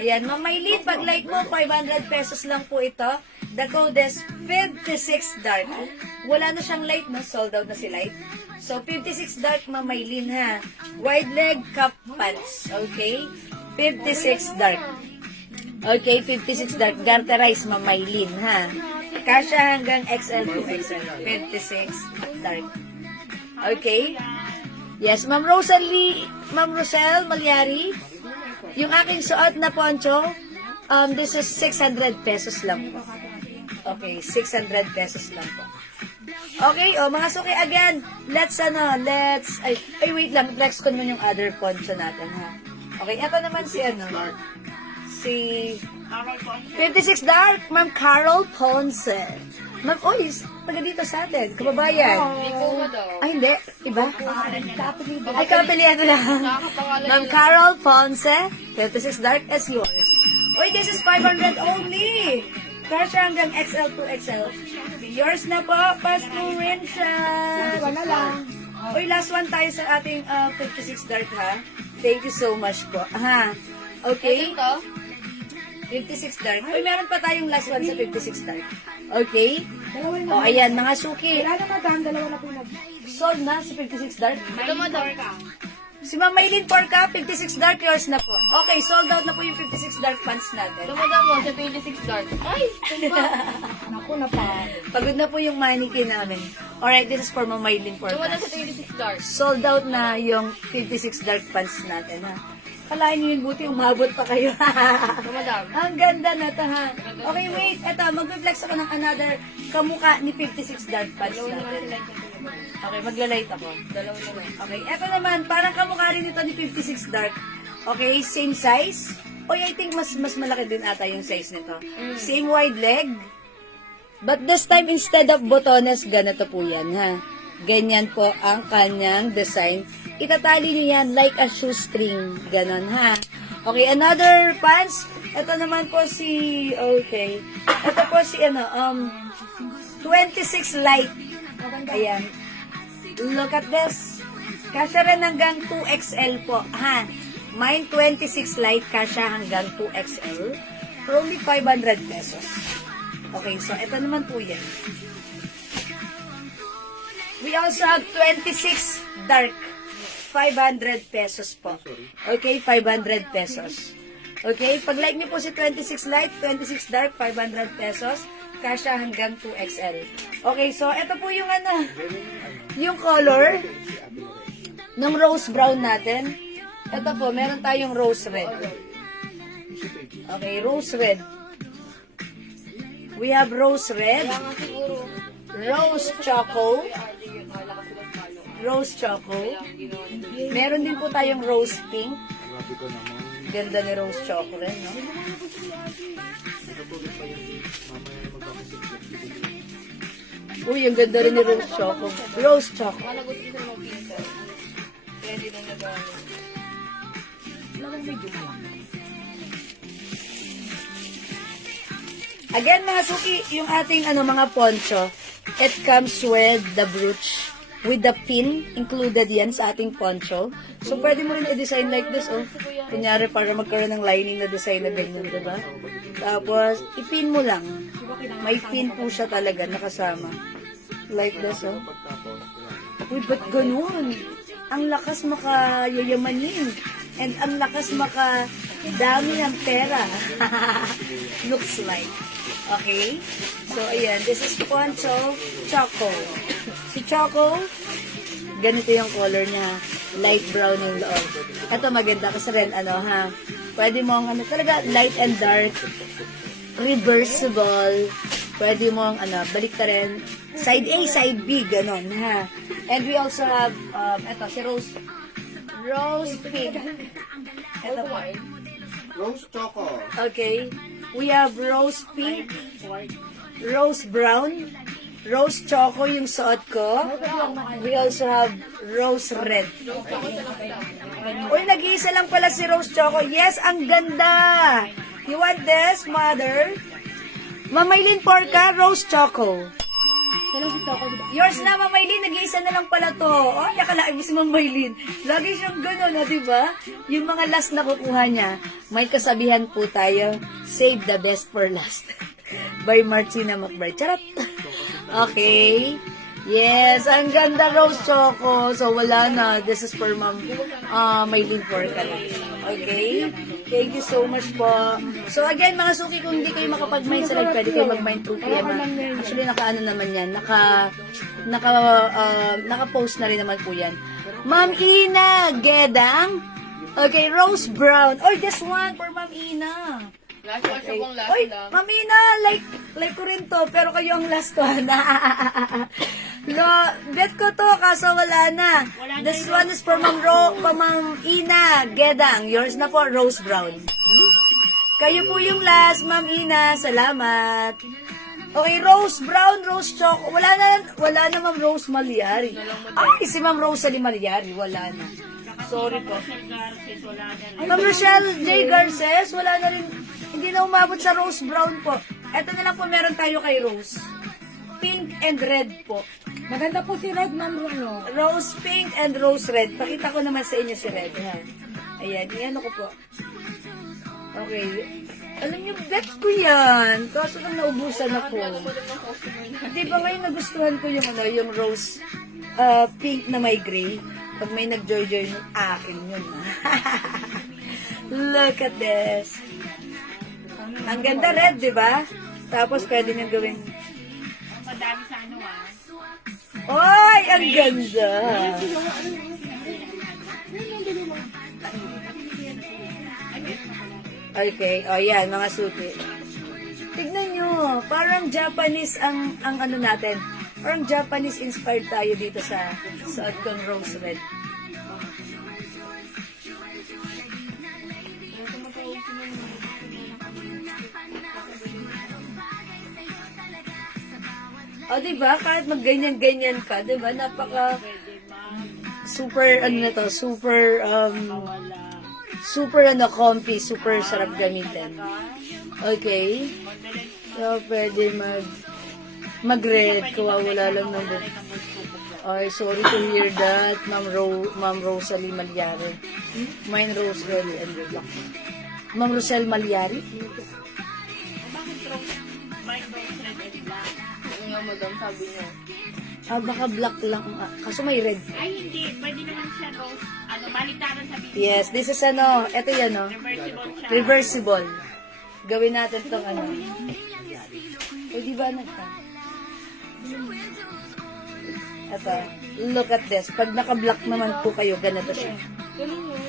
Ayan, Mamaylin, pag like mo, 500 pesos lang po ito. The code is 56 dark. Wala na siyang light, no? Sold out na si light. So, 56 dark, Mamaylin, ha? Wide leg, cup pants. Okay? 56 dark. Okay, 56 dark. Garterize, Mamaylin, ha? Kasha hanggang XL to XL. 56 dark. Okay? Yes, Ma'am Roselle Malyari. Yung aking suot na poncho, this is 600 pesos lang po. Okay, 600 pesos lang po. Okay, mga suki, again, wait lang, flex ko naman yung other poncho natin, ha. Okay, ito naman si 56 Dark, Ma'am Carol Ponce. Ma'am, taga dito sa atin, kababayan. Ay, hindi, iba? Ay, kapilihan lang. Ma'am Carol Ponce, 56 Dark is yours. This is 500 only. Kasha hanggang XL to XL. Yours na po, Pasko Rinshot. Wala lang. Last one tayo sa ating 56 Dark, ha? Thank you so much po. Ha? Okay? 56 Dark. Meron pa tayong last one sa 56 Dark. Okay? Dalawa na. Ayan, mga suki. Wala na madam, dalawa na po na. Sold na si 56 Dark. Ito mo daw ka. Si Mamaylin Porca, 56 Dark, yours na po. Okay, sold out na po yung 56 Dark pants natin. Ito mo daw mo sa 26 dark. Ay, Naku na pa. Pagod na po yung mannequin namin. Alright, this is for Mamaylin ito mo Porca. daw sa 26 dark. Sold out na yung 56 Dark pants natin, ha? Kalahin nyo yung buti, umabot pa kayo. Ito mo daw. Ang ganda na to, ha? Okay, wait. Eto, mag-reflex ako ng another kamukha ni 56 Dark pants natin. Okay, magla-light ako. Dalawa na lang. Okay, eto naman, parang kamukha rin ito ni 56 Dark. Okay, same size. I think mas malaki din ata yung size nito. Same wide leg. But this time, instead of botones, ganito po yan, ha? Ganyan po ang kanyang design. Itatali nyo yan like a shoestring. Ganon, ha? Okay, another pants. Ito naman po si, ito po si, 26 light. Ayan. Look at this. Kasya rin hanggang 2XL po, ha? Mine 26 light, kasya hanggang 2XL. For only 500 pesos. Okay, so ito naman po yan. We also have 26 dark. 500 pesos po. Okay, 500 pesos. Okay, pag like niyo po si 26 light, 26 dark, 500 pesos. Kasya hanggang 2XL. Okay, so ito po yung yung color ng rose brown natin. Ito po, meron tayong rose red. Okay, rose red. We have rose red, Kaya nga siguro, rose choco, malakas sila palo. rose choco. Ang ginawa nila. Meron din po tayong rose pink. Ganda ni rose choco rin, no? Uy, ang ganda rin ni rose choco. Rose choco. Mga nagusto sila mag-pinsan. Kaya hindi na nagamit. Talagang medyo malaki. Again, mga suki, yung ating mga poncho, it comes with the brooch, with the pin, included yan sa ating poncho. So, pwede mo rin i-design like this, oh. Kunyari, para magkaroon ng lining na design na ganyan, diba? Tapos, ipin mo lang. May pin po siya talaga, nakasama. Like this, oh. Uy, ba't ganun? Ang lakas makayayamanin. And ang lakas makadami ng pera. Looks like. Okay? So, ayan. This is Poncho Choco. Si Choco, ganito yung color niya. Light brown yung loob. Ito maganda kasi rin, pwede mo talaga light and dark. Reversible. Pwede mo balik ka rin. Side A, side B, ganon, ha. And we also have, ito, si Rose Pink. Ito po. Rose Choco. Okay. We have rose pink, rose brown, rose choco yung suot ko. We also have rose red. Uy, nag-iisa lang pala si rose choco. Yes, ang ganda. You want this, mother? Mamaylin Porca, rose choco. Yours na, Mamaylin. Nag-iisa na lang pala to. Oh, yakalain mo si Mamaylin. Lagi siyang gano'n, diba? Yung mga last na kukuha niya, may kasabihan po tayo, save the best for last. By Martina McBride. Charot! Okay. Yes, ang ganda rose choco. So, wala na. This is for Maylin Porca lang. Okay? Thank you so much po. So, again, mga suki, kung hindi kayo makapag-mine sa live, pwede kayo mag-mine 2 p.m. Actually, naka-ano naman yan. Naka-post na rin naman po yan. Ma'am Ina Gedang. Okay, rose brown. Oh, just one for Ma'am Ina. Last one siya kung last Oy, lang. Ma'am Ina, like ko rin to, pero kayo ang last one. No, bet ko to, kaso wala na. This one is for Ma'am Ina Gedang. Yours na po, rose brown. Kayo po yung last, Ma'am Ina. Salamat. Okay, rose brown, rose choco. Wala na Ma'am Rose Malyari. Ay, si Ma'am Rosalie Malyari, wala na. Sorry po. Ma'am Rochelle J. Garces, wala na rin. Hindi na umabot sa rose brown po. Ito na lang po meron tayo kay rose. Pink and red po. Maganda po si Red, ma'am. Rose pink and rose red. Pakita ko naman sa inyo si red. Ha? Ayan, iyan ko po. Okay. Alam niyo, bet ko yan. Kaso lang naubusan ako. Di ba ngayon nagustuhan ko yung rose pink na may gray. Pag may nag-joy-joy nun, akin yun. Look at this. Ang ganda red, di ba? Tapos pwede nyo gawin. Madami sa Oy, ang ganda. Okay, o yan, mga suki. Tignan nyo, parang Japanese ang natin. Parang Japanese inspired tayo dito sa Adcon Rose Red. O, diba? Kahit magganyan-ganyan ka, diba? Napaka super, super comfy, super sarap gamitin. Okay? So, pwede mag-red, wala lang ng book. Ay, sorry to hear that, Ma'am Rosalie Malyari. Mine Rose Red and Black. Ma'am Rosel Malyari? Yung nga, madam, sabi niyo. Baka black lang. Kaso may red. Ay, hindi. Pwede naman siya rose. Baliktaran sa video. Yes, this is ito yan, Reversible siya. reversible. Gawin natin itong O, di ba nagka? Ito, Look at this. Pag naka-block naman po kayo, ganito siya. Galing yun.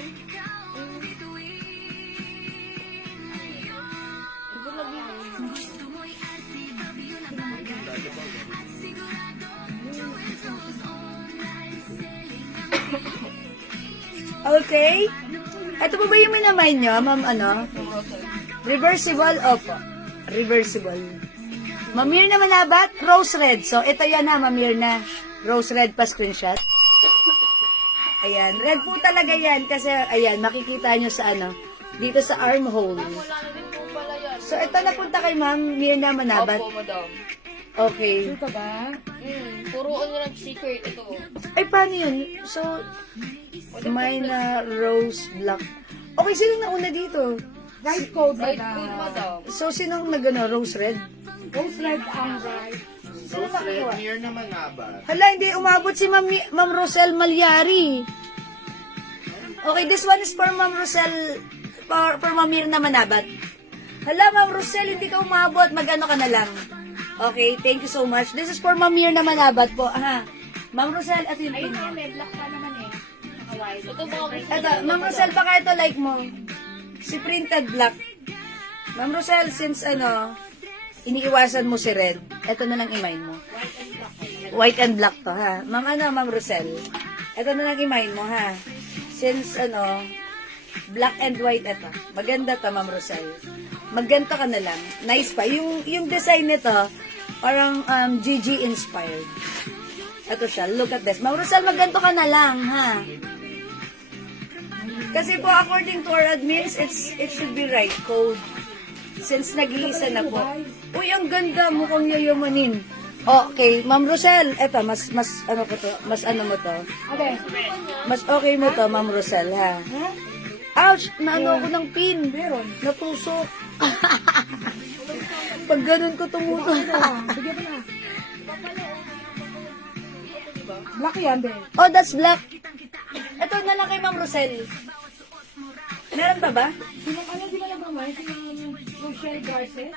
Iba lagi yun. Okay? Ito po ba yung minamay nyo, ma'am ano? Reversible? Opo. Reversible. Mamir na manabat, rose red. So, ito yan na, mamir na. Rose red pa screenshot. Ayan, red po talaga yan kasi, ayan, makikita nyo sa ano, dito sa armhole. Wala na din po pala yan. So, ito napunta kay ma'am Mirna Manabat. Opo, madam. Okay. Ito ba? Puro ano lang secret ito. Ay, paano yun? So, may na rose black. Okay, sino nauna dito? Right code, Right madam. good, madam. So, sino nagano rose red? Rose red ang right. Rose Red, Mir naman nabat. Hala, hindi umabot si Ma'am Rosel Malyari. Okay, this one is for Ma'am Rosel, for Ma'am Mirna Manabat. Hala, Ma'am Rosel, hindi ka umabot. Mag-ano ka na lang. Okay, thank you so much. This is for Ma'am Mirna Manabat po. Aha. Ma'am Rosel, at yung Ayun pin. na, may black pa naman eh. Naka-white. Ito ba ako? Ito, Ma'am Rosel, baka ito like mo. Si printed black. Ma'am Rosel, since ano, iniiwasan mo si red, ito na lang imain mo. White and black to, ha? Ma'am ano, Ma'am Rosel? Ito na lang imain mo, ha? Since ano, black and white ito. Maganda to, Ma'am Rosel. Magganto ka na lang. Nice pa. Yung design nito, parang GG inspired. Ito siya. Look at this. Ma'am Rosel, magganto ka na lang, ha? Kasi po, according to our admins, it should be right code. Since nag-iisa na po. Uy, ang ganda. Mukhang yayamanin. Okay, Ma'am Rosel, eto, mas ano ko to, mas ano mo to. Okay. Mas okay mo to, Ma'am Rosel, ha? Ouch! Naano ako ng pin. Meron. Natusok. Pag ganun ko tumutok. Bigyan mo na. Black yan, be. Oh, that's black. Ito na lang kay Ma'am Rosel. Meron pa ba? Sinong ano, di ba naman may? Sinong Rochelle Garces?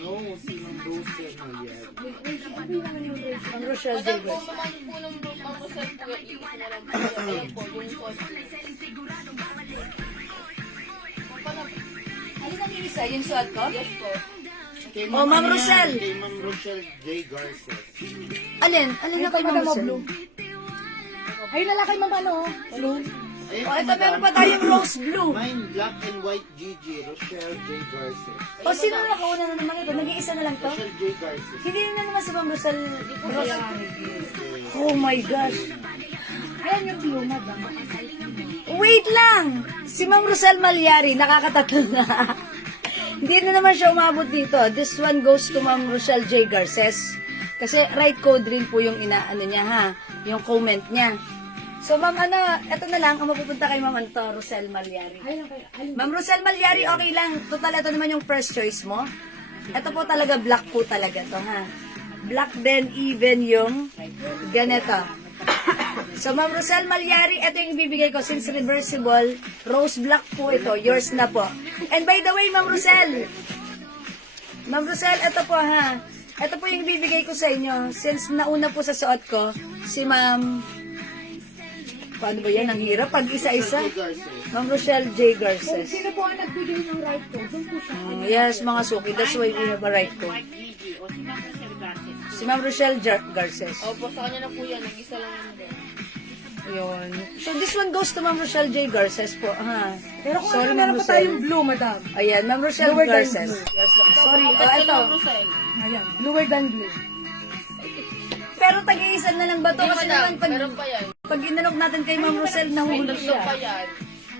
No, si Ma'am Rose Red Malyari. Ano yung naman yung Rochelle? Ma'am Rochelle Madam, Davis. kung naman po ng mga kusel po yung iis na lang po. Ayan po, yung sauce. Alin ang isa? Yung suot ko? Yes po. Kay Oh, Ma'am ano yan? Rosel. Kay Ma'am Rochelle J. Garces. Alin? Alin na kay Ma'am Madam Rosel? Blue. Ayun na lang kay Ma'am ano, Blue. Ayun, Oh, ito madam. meron pa tayong rose blue. Mine, black and white GG, Rochelle J. Garces. O, sino na nakauna na naman ito? Nag-iisa na lang to? Rochelle J. Garces. Hindi na naman si Ma'am Rosel. Oh my gosh. Ayan yung Blue, madam. Wait lang! Si Ma'am Rosel Malyari, nakakatatlo na. Hindi na naman siya umabot dito. This one goes to Ma'am Rochelle J. Garces. Kasi right code rin po yung inaano niya, ha? Yung comment niya. So, Ma'am, ano, eto na lang, ang mapupunta kay Ma'am ano to, Rosel Malyari. Ayun kay, ayun. Ma'am Rosel Malyari, okay lang. Total, ito naman yung first choice mo. Ito po talaga, black po talaga to, ha? Black then even yung ganito. So, Ma'am Rosel Malyari, ito yung ibibigay ko since reversible. Rose black po ito. Yours na po. And by the way, Ma'am Rosel, ito po, ha? Ito po yung ibibigay ko sa inyo. Since nauna po sa suot ko, si Ma'am... Paano ba yan? Ang hirap. Pag isa-isa. J. Garces. Ma'am Rochelle J. Kung Garces. sino po ang nagbigay ng right code, doon po siya. Yes, mga suki. That's why we have a right code. Si Ma'am Rochelle Garces. Opo, sa kanya na po yan. Nag-isa lang yun din. Yun. So this one goes to Ma'am Rochelle J. Garces po. Ha. Pero kung Sorry, ano, Ma'am meron pa Rosel. tayong Blue, madam. Ayan, Ma'am Rochelle Lower than Garces. blue. Yes, sorry. Bakit Oh, ito. Ma'am Rosel? Ayan, bluer than blue. Pero tag-iisa na lang ba to? Hindi, Kasi madam. naman pag, Meron pa yan. pag inalok natin kay Ma'am Rosel, May nahulog dagdag siya. pa yan.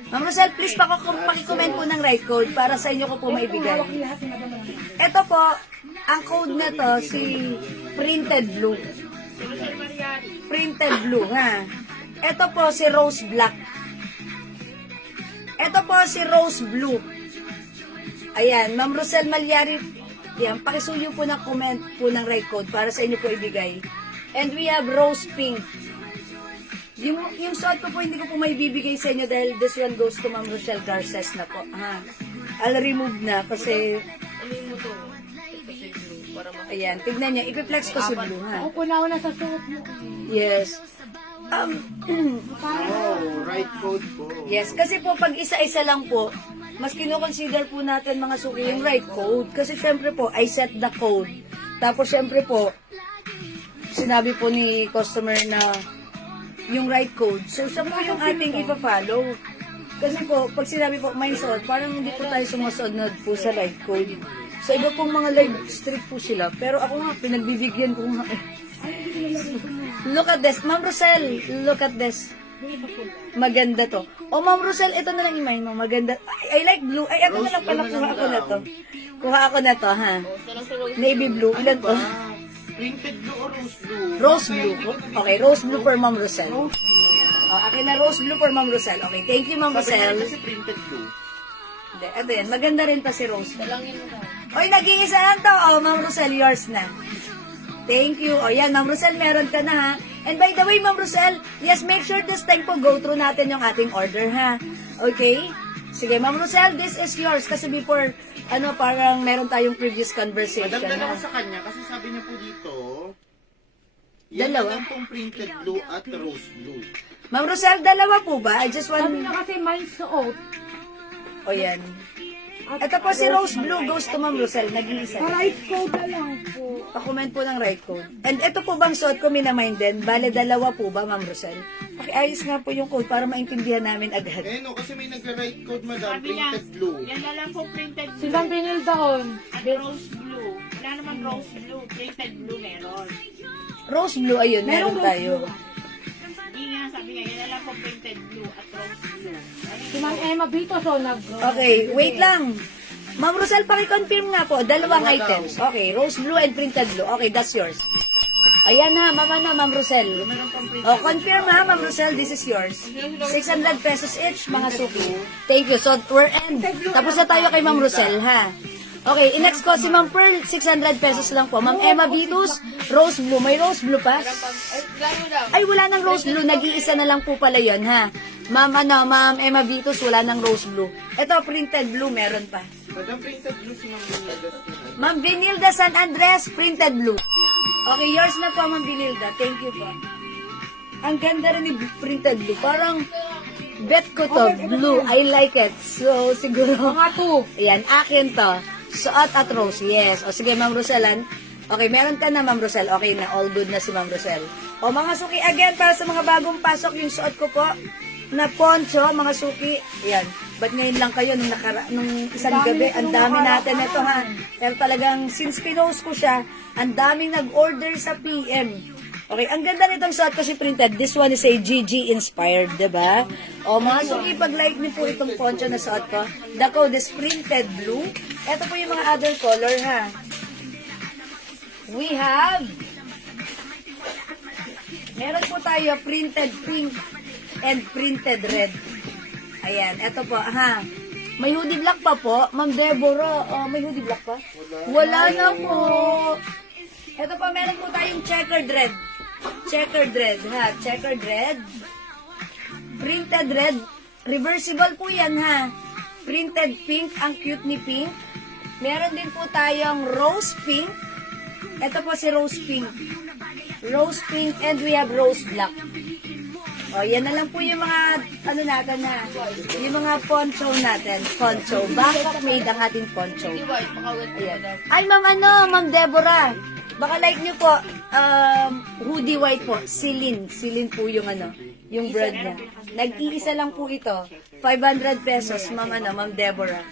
Ma'am Rosel, please pakicomment po ng right code para sa inyo ko po maibigay. Hawak niya lahat ng madam naman. Ito po, ang code na to, si Printed Blue. Printed Blue, ha? Ito po, si Rose Black. Ito po, si Rose Blue. Ayan, Ma'am Rosel Malyari, yan, pakisuyo po ng comment po ng right code para sa inyo po ibigay. And we have Rose Pink. Yung suot ko po, hindi ko po may bibigay sa inyo dahil this one goes to Ma'am Rochelle Garces na po. Ha? I'll remove na kasi, Ano mo to? Kasi blue. Para makita. ayan, tignan niya, ipiplex ko si Blue, ha? Ako po na ako nasa suot mo. Yes. Oh, right code po. Yes, kasi po pag isa-isa lang po, mas kinoconsider po natin mga suki yung right code. Kasi syempre po, I set the code. Tapos syempre po, sinabi po ni customer na yung right code. So siya po yung ating ipa-follow. Kasi po, pag sinabi po, mindset, parang hindi po tayo sumusunod po sa right code. Sa iba pong mga live, strict po sila. Pero ako nga, pinagbibigyan ko nga. Look at this. Ma'am Rosel, look at this. Maganda to. Oh, Ma'am Rosel, ito na lang imay mo. Maganda. Ay, I like blue. Ay, ito na lang pala. Kuha ako na to. Kuha ako na to, ha? Navy blue. Ilan to? Printed blue or rose blue? Rose blue. Okay, rose blue for Ma'am Rosel. Oh, akin na rose blue for Ma'am Rosel. Okay, thank you, Ma'am Sabi niya Rosel. kasi printed blue. Hindi, ito yan. Maganda rin pa si Rose. Dalangin mo na. Oy, naging isa lang to. Oh, Ma'am Rosel, yours na. Thank you. O yan, Ma'am Rosel, meron ka na ha. And by the way, Ma'am Rosel, yes, make sure this time po go through natin yung ating order ha. Okay? Sige, Ma'am Rosel, this is yours. Kasi before, parang meron tayong previous conversation Madagdagan ha. ko sa kanya kasi sabi niya po dito, yan Dalawa? lang pong printed blue at rose blue. Ma'am Rosel, dalawa po ba? I just want... Sabi na kasi mine's suot. O yan. Ito po si Rose Blue goes to Ma'am Rosel. Nag-iisa. Right code na lang po. Pa-comment po ng right code. And ito po bang suot ko minamind din? Bale, dalawa po ba, Ma'am Rosel? Pakiayos nga po yung code para maintindihan namin agad. Eh no, kasi may nag-right code madam, printed blue. Yan na lang po printed blue. Silang pinildahon. At rose blue. Wala naman rose blue. Printed blue meron. Rose Blue, ayun, meron Merong tayo. Hindi nga sabi nga, yan na lang po printed blue at rose blue. Si Ma'am Emma Vito, so Okay, wait lang. Ma'am Rosel, pakiconfirm nga po. Dalawang items. Okay, Rose Blue and Printed Blue. Okay, that's yours. Ayan ha, Ma'am Rosel. Oh, confirm ha, Ma'am Rosel, this is yours. 600 pesos each, mga suki. Thank you. So, we're end. Tapos na tayo kay Ma'am Rosel, ha? Okay, next ko si Ma'am Pearl, 600 pesos lang po. Ma'am Emma Vitus, Rose Blue. May Rose Blue pa? Ay, wala nang Rose Blue. Nag-iisa na lang po pala yun, ha? Ma'am Emma Vitus, wala nang Rose Blue. Ito, Printed Blue, meron pa. Madam, printed blue si Ma'am Vinilda. Ma'am Vinilda San Andres, Printed Blue. Okay, yours na po, Ma'am Vinilda. Thank you po. Ang ganda rin ni Printed Blue. Parang, bet ko to, blue. I like it. So, siguro. Mga two. Ayan, akin to. Suot at rose, yes. O sige, Ma'am Roselan. Okay, meron ka na, Ma'am Rosel. Okay na, all good na si Ma'am Rosel. O mga suki, again, para sa mga bagong pasok, yung suot ko po, na poncho, mga suki. Ayan. Ba't ngayon lang kayo, nung isang gabi, ang dami natin ito, ha. Pero talagang, since pinost ko siya, ang daming nag-order sa PM. Okay, ang ganda nitong suot kasi printed. This one is a GG inspired, diba? O mga suki, pag like niyo po itong poncho na suot ko, the code is Printed Blue. Ito po yung mga other color, ha. We have, meron po tayo printed pink and printed red. Ayan, ito po, ha. May hoodie black pa po. Ma'am Deborah, may hoodie black pa? Wala na po. Ito po, meron po tayong checkered red. Checkered red, ha. Checkered red. Printed red. Reversible po yan, ha. Printed pink. Ang cute ni pink. Meron din po tayong rose pink. Ito po si rose pink. Rose pink and we have rose black. O, yan na lang po yung mga, natin ha. Yung mga poncho natin. Poncho. Bakit made ang ating poncho? Ayan. Ay, Ma'am Deborah. Baka like nyo po, hoodie white po. Celine po yung yung brand niya. Nag-iisa lang po ito. 500 pesos, Ma'am Deborah.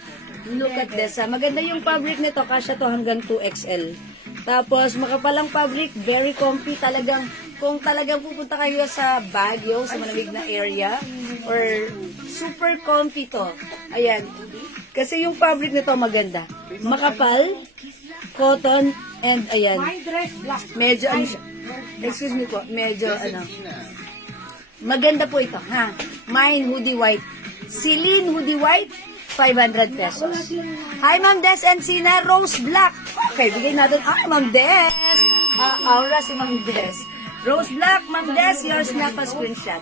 Look at this. Maganda yung fabric nito. Kasya to hanggang 2XL. Tapos, makapalang fabric. Very comfy. Talagang, kung talagang pupunta kayo sa Baguio, sa malamig na area, or super comfy to. Ayan. Kasi yung fabric nito maganda. Makapal, cotton, and ayan. My dress black. Medyo, excuse me po, medyo, maganda po ito, ha? Mine, hoodie white. Celine, hoodie white, 500 pesos. Hi, Ma'am Des and Sina, Rose Black. Okay, bigay natin. Ma'am Des. Aura si Ma'am Des. Rose Black, Ma'am Des, yours na pa screenshot.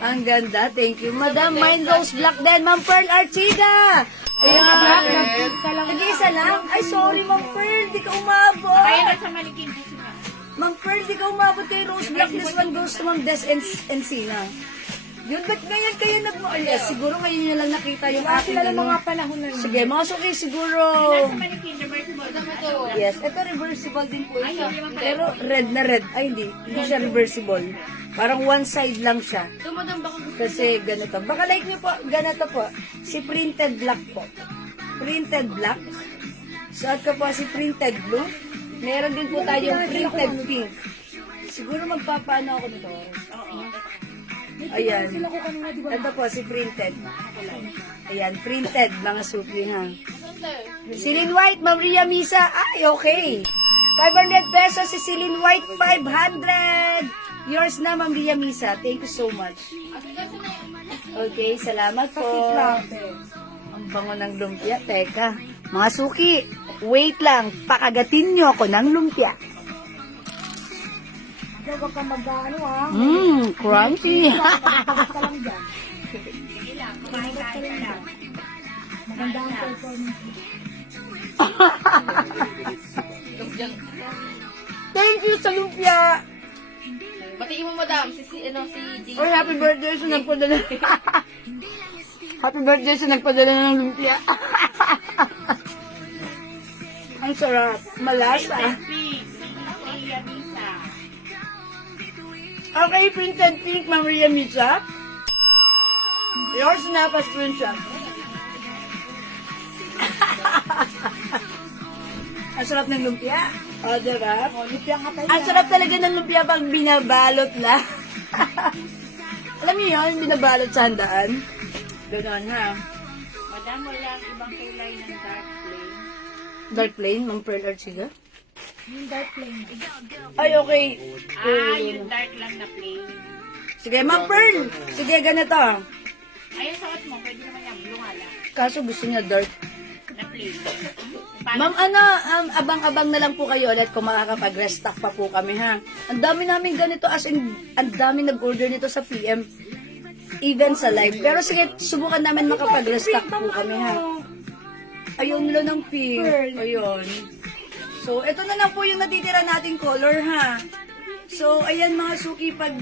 Ang ganda, thank you. Madam, mine Rose Black din. Ma'am Pearl Archida. Ayan. Nag-iisa lang? Ay, sorry, Ma'am Pearl, di ka umabot. Kaya na sa manikin si Ma'am. Ma'am Pearl, di ka umabot kay Rose Black. This one goes to Ma'am Des Encina. Yun, ba't ngayon kayo yes, siguro ngayon nyo lang nakita yung aking Sila ng mga panahon na yun. Sige, mga suki siguro. Nasa manikin, reversible. Yes, ito reversible din po siya. Pero red na red. Ay, hindi siya reversible. Parang one side lang siya. Dumadang baka gusto. Kasi ganito. Baka like nyo po, ganito po. Si printed black po. Printed black. Suot ko po si printed blue. Meron din po tayong printed pink. Siguro magpapaano ako nito. Ayan. Ito po si printed. Ayan, printed mga suki ha. Celine White, Maria Misa. Ay, okay. 500 pesos si Celine White, 500. Yours na, Ma'am Ria Misa. Thank you so much. Okay, salamat po. Ang bango ng lumpia. Teka, mga suki, wait lang. Pakagatin nyo ako ng lumpia. Huwag ka mag-ano ha. Crunchy. Pagat ka lang dyan. Pagat ka lang dyan. Maganda ang performance. Thank you sa lumpia. Batiin mo, madam. Si G. Oy, happy birthday sa nagpadala. Happy birthday sa nagpadala ng lumpia. Ang sarap. Malasa. Pink. Maria Misa. Okay, printed pink, Maria Misa. Yours na, pa-screenshot. Ang sarap ng lumpia. O, diba? Ang sarap talaga ng lumpia pag binabalot na. Alam niyo yun, binabalot sa handaan. Ganon ha. Madam, walang ibang kulay ng dark plain. Dark plain, Mang Pearl Archiga. Yung dark flame. Ay, okay. Yung dark lang na plain. Sige, Mang Pearl. Sige, ganito. Ayun, suot mo. Pwede naman yung blue nga lang. Kaso gusto niya dark. Na plain. Ma'am, abang-abang na lang po kayo ulit kung makakapag-restock pa po kami, ha? Ang dami namin ganito, as in, ang dami nag-order nito sa PM, even sa live. Pero sige, subukan namin makapag-restock po kami, ha? Ayun nila ng pink. Ayun. So, ito na lang po yung natitira nating color, ha? So, ayan mga suki, pag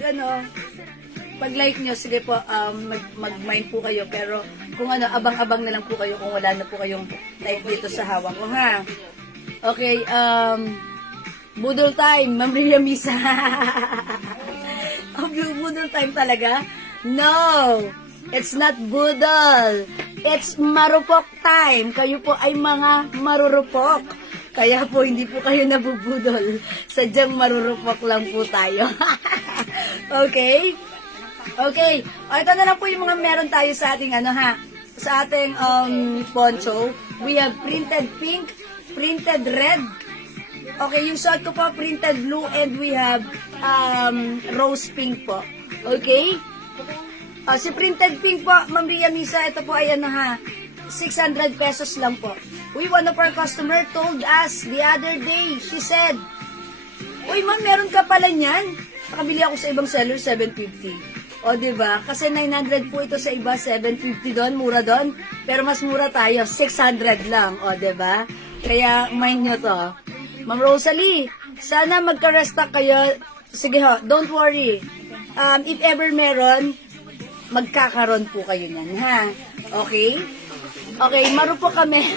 like nyo, sige po, mag-mind po kayo. Pero kung abang-abang na lang po kayo kung wala na po kayong type dito sa hawak ko, ha? Okay, Budol time, Ma'am Ria Misa. Budol time talaga? No! It's not budol. It's marupok time. Kayo po ay mga marurupok. Kaya po hindi po kayo nabubudol. Sadyang marurupok lang po tayo. Okay? Okay. O, ito na lang po yung mga meron tayo sa ating sa ating poncho. We have printed pink, printed red. Okay, yung suot ko po printed blue and we have rose pink po. Okay? Si printed pink po, Ma'am Ria Misa, ito po ay 600 pesos lang po. One of our customer told us the other day, she said, uy ma'am, meron ka pala niyan. Nakabili ako sa ibang seller, 750. O, diba? Kasi 900 po ito sa iba, 750 doon, mura doon. Pero mas mura tayo, 600 lang. O, diba? Kaya, mind nyo to. Ma'am Rosalie, sana magka-restock kayo. Sige ho, don't worry. If ever meron, magkakaroon po kayo niyan, ha? Okay? Okay, marupo kami.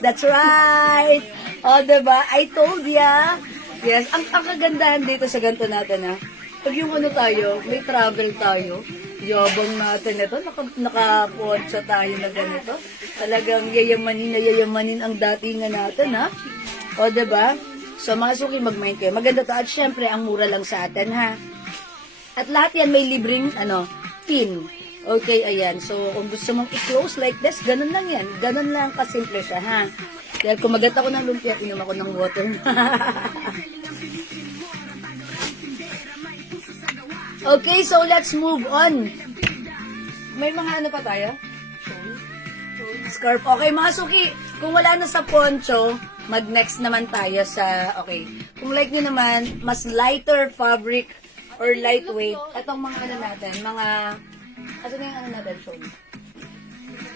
That's right. O, diba? I told ya. Yes, ang kagandahan dito sa ganito natin, ha? Pag yung tayo, may travel tayo, yabang natin ito, naka-poncha tayo na ganito. Talagang yayamanin ang datingan natin, ha? O, diba? So, mga suki, mag-mind kayo. Maganda to. At syempre, ang mura lang sa atin, ha? At lahat yan may libreng, pin. Okay, ayan. So, kung gusto mong i-close like this, ganun lang yan. Ganun lang kasimple siya, ha? Dahil kumagat ako ng lumpia, inom ako ng water. Okay, so let's move on. May mga pa tayo? Scarf. Okay, mga suki, kung wala na sa poncho, mag-next naman tayo sa, okay. Kung like nyo naman, mas lighter fabric or lightweight, itong mga natin, mga, natin, show me.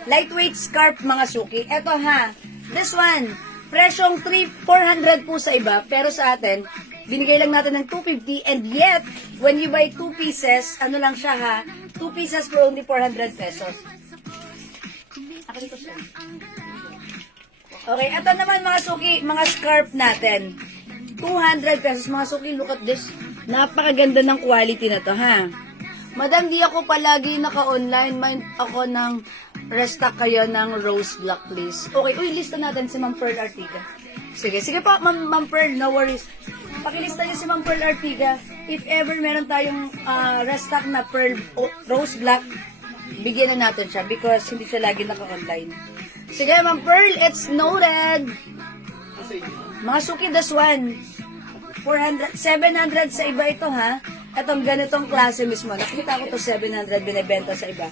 Lightweight scarf, mga suki. Ito ha, this one, presyong 400 po sa iba, pero sa atin, Binigay lang natin ng 250 and yet, when you buy 2 pieces, ano lang siya ha, 2 pieces for only 400 pesos. Ako dito siya. Okay, ito naman mga suki, mga scarf natin. 200 pesos mga suki, look at this. Napakaganda ng quality na to ha. Madam, di ako palagi naka-online. Mind ako ng restock kayo ng Rose Black, please. Okay, uy, lista natin si Ma'am Pearl Artiga. Sige po, Ma'am Pearl, no worries. Pakilista niyo si Ma'am Pearl Artiga. If ever meron tayong restock na Pearl Rose Black, bigyan na natin siya because hindi siya lagi naka-online. Sige, Ma'am Pearl, it's noted. Mga suki, this one. 400, 700 sa iba ito, ha? Itong ganitong klase mismo. Nakita ko to 700 binibenta sa iba.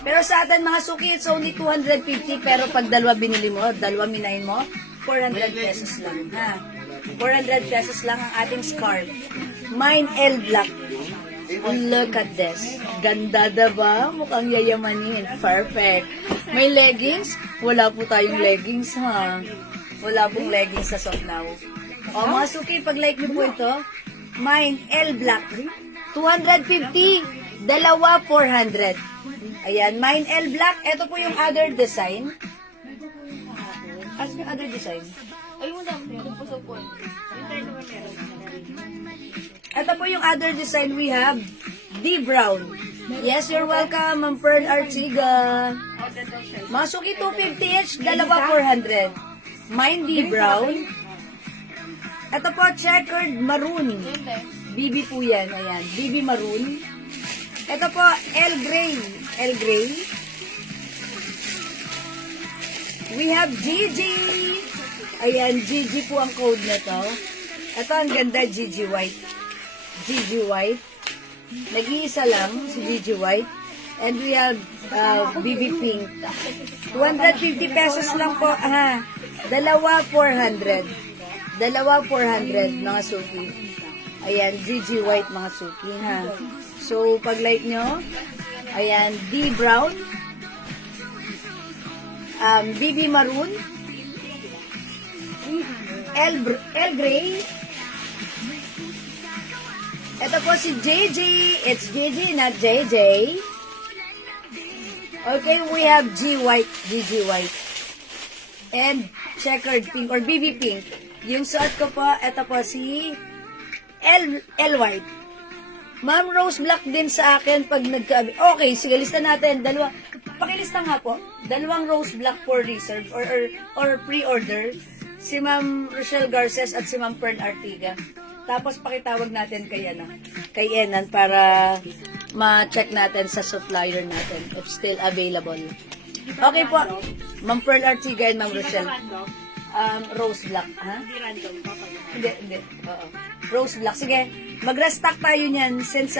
Pero sa atin, mga suki, it's only 250. Pero pag dalawa binili mo, dalawa minahin mo, 400 pesos lang, ha? 400 pesos lang ang ating scarf. Mine L Black. Look at this. Ganda, diba? Mukhang yayamanin. Perfect. May leggings? Wala po tayong leggings, ha? Wala pong leggings sa Soknaw. O, mga suki, pag like niyo po ito, Mine L Black. 250. Dalawa, 400. Ayan, Mine L Black. Ito po yung other design. As yung other design? Ay, madam, meron po sa phone. Ito po yung other design we have. D Brown. Yes, you're welcome, Ma'am Pearl Artiga. Mga suki, 250 each. Dalawa, 400. Mine D Brown. Ito po, checkered maroon. BB po yan. Ayan, BB maroon. Ito po, L Gray. L Gray. We have Gigi. Ayan, Gigi po ang code nito. Ito, ang ganda, Gigi White. Gigi White. Nag-iisa lang, si Gigi White. And we have BB Pink. 250 pesos lang po. Dalawa, 400. Dalawa, 400, mga suki. Ayan, Gigi White, mga suki, ha. So, pag like nyo, ayan, D Brown, BB Maroon, L Gray, ito po si JJ, it's JJ, not JJ. Okay, we have G White, Gigi White, and checkered pink, or BB Pink. Yung suot ko po, ito po si L White. Ma'am Rose Black din sa akin pag nagka... Okay, sige, lista natin. Dalawa. Pakilista nga po. Dalawang Rose Black for reserve or pre-order. Si Ma'am Rochelle Garces at si Ma'am Pearl Artiga. Tapos pakitawag natin kay Enan para ma-check natin sa supplier natin if still available. Okay po. Ma'am Pearl Artiga and Ma'am Rochelle. Rose Black, ha? Hindi. Oo. Rose Black. Sige, mag-restock tayo niyan since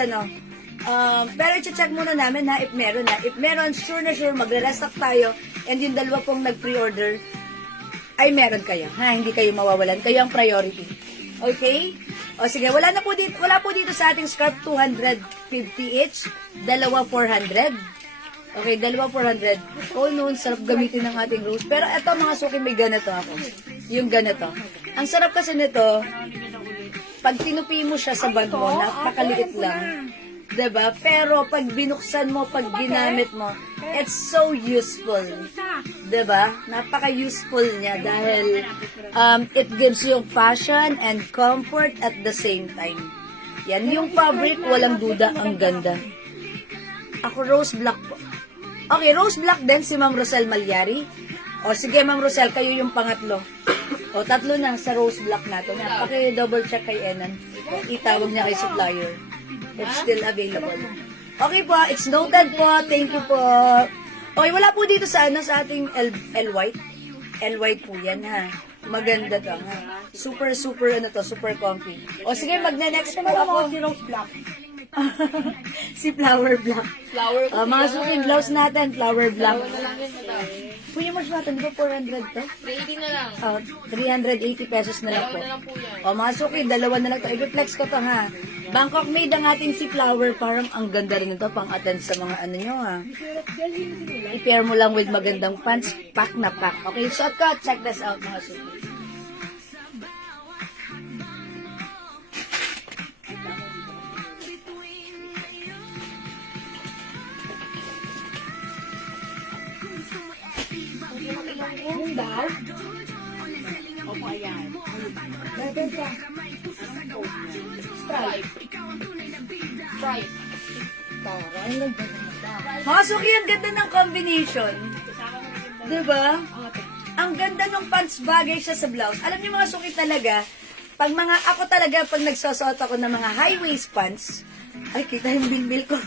pero i-check muna namin ha, if meron ha. If meron, sure na sure, magre-restock tayo and yung dalawa pong nag-pre-order ay meron kayo, ha? Hindi kayo mawawalan. Kayo ang priority. Okay? O sige, wala po dito sa ating scarf 250 each. Dalawa 400. Okay, dalawa 400. Oh, noon, sarap gamitin ng ating rose. Pero eto mga suki, may ganito ako. Yung ganito. Ang sarap kasi nito, pag tinupi mo siya sa bag mo, napakaliit lang. 'Di ba? Pero pag binuksan mo, pag ginamit mo, it's so useful. 'Di ba? Napaka-useful niya dahil it gives you fashion and comfort at the same time. Yan, yung fabric, walang duda, ang ganda. Ako, Rose Black po. Okay, Rose Black din si Ma'am Rosel Malyari. O sige, Ma'am Rosel, kayo yung pangatlo. O, tatlo na sa Rose Black natin. Paki-double check kay Enan. Itawag niya kay supplier. It's still available. Okay po, it's noted po. Thank you po. Okay, wala po dito sa ating L White. L White po yan, ha. Maganda to, ha. Super comfy. O sige, magna-next po ako. Si Rose Black. Si Flower Black. Flower ko. Mga suki, blouse natin, Flower Black. Dalawa na lang yun, madam. Kuya Mars natin, di ba 400 to? 380 na lang. 380 pesos na lang Dalawa po. na lang po yan. O mga suki, dalawa na lang to. I-reflex ko to, ha. Bangkok made ang ating si Flower. Parang ang ganda rin ito, pang-attend sa mga nyo, ha. I-pair mo lang with magandang pants, pack na pack. Okay, suot ko. Check this out, mga suki. dark. Opo, ayan. Level ka. Stripe. Stripe. Tara, ang ganda ng dark. Mga suki, ang ganda ng combination. Kasama mo na yung Diba? Ang ganda ng pants, bagay siya sa blouse. Alam niyo mga suki talaga, pag ako talaga, pag nagsusuot ako ng mga high-waist pants, ay, kita yung bilbil ko.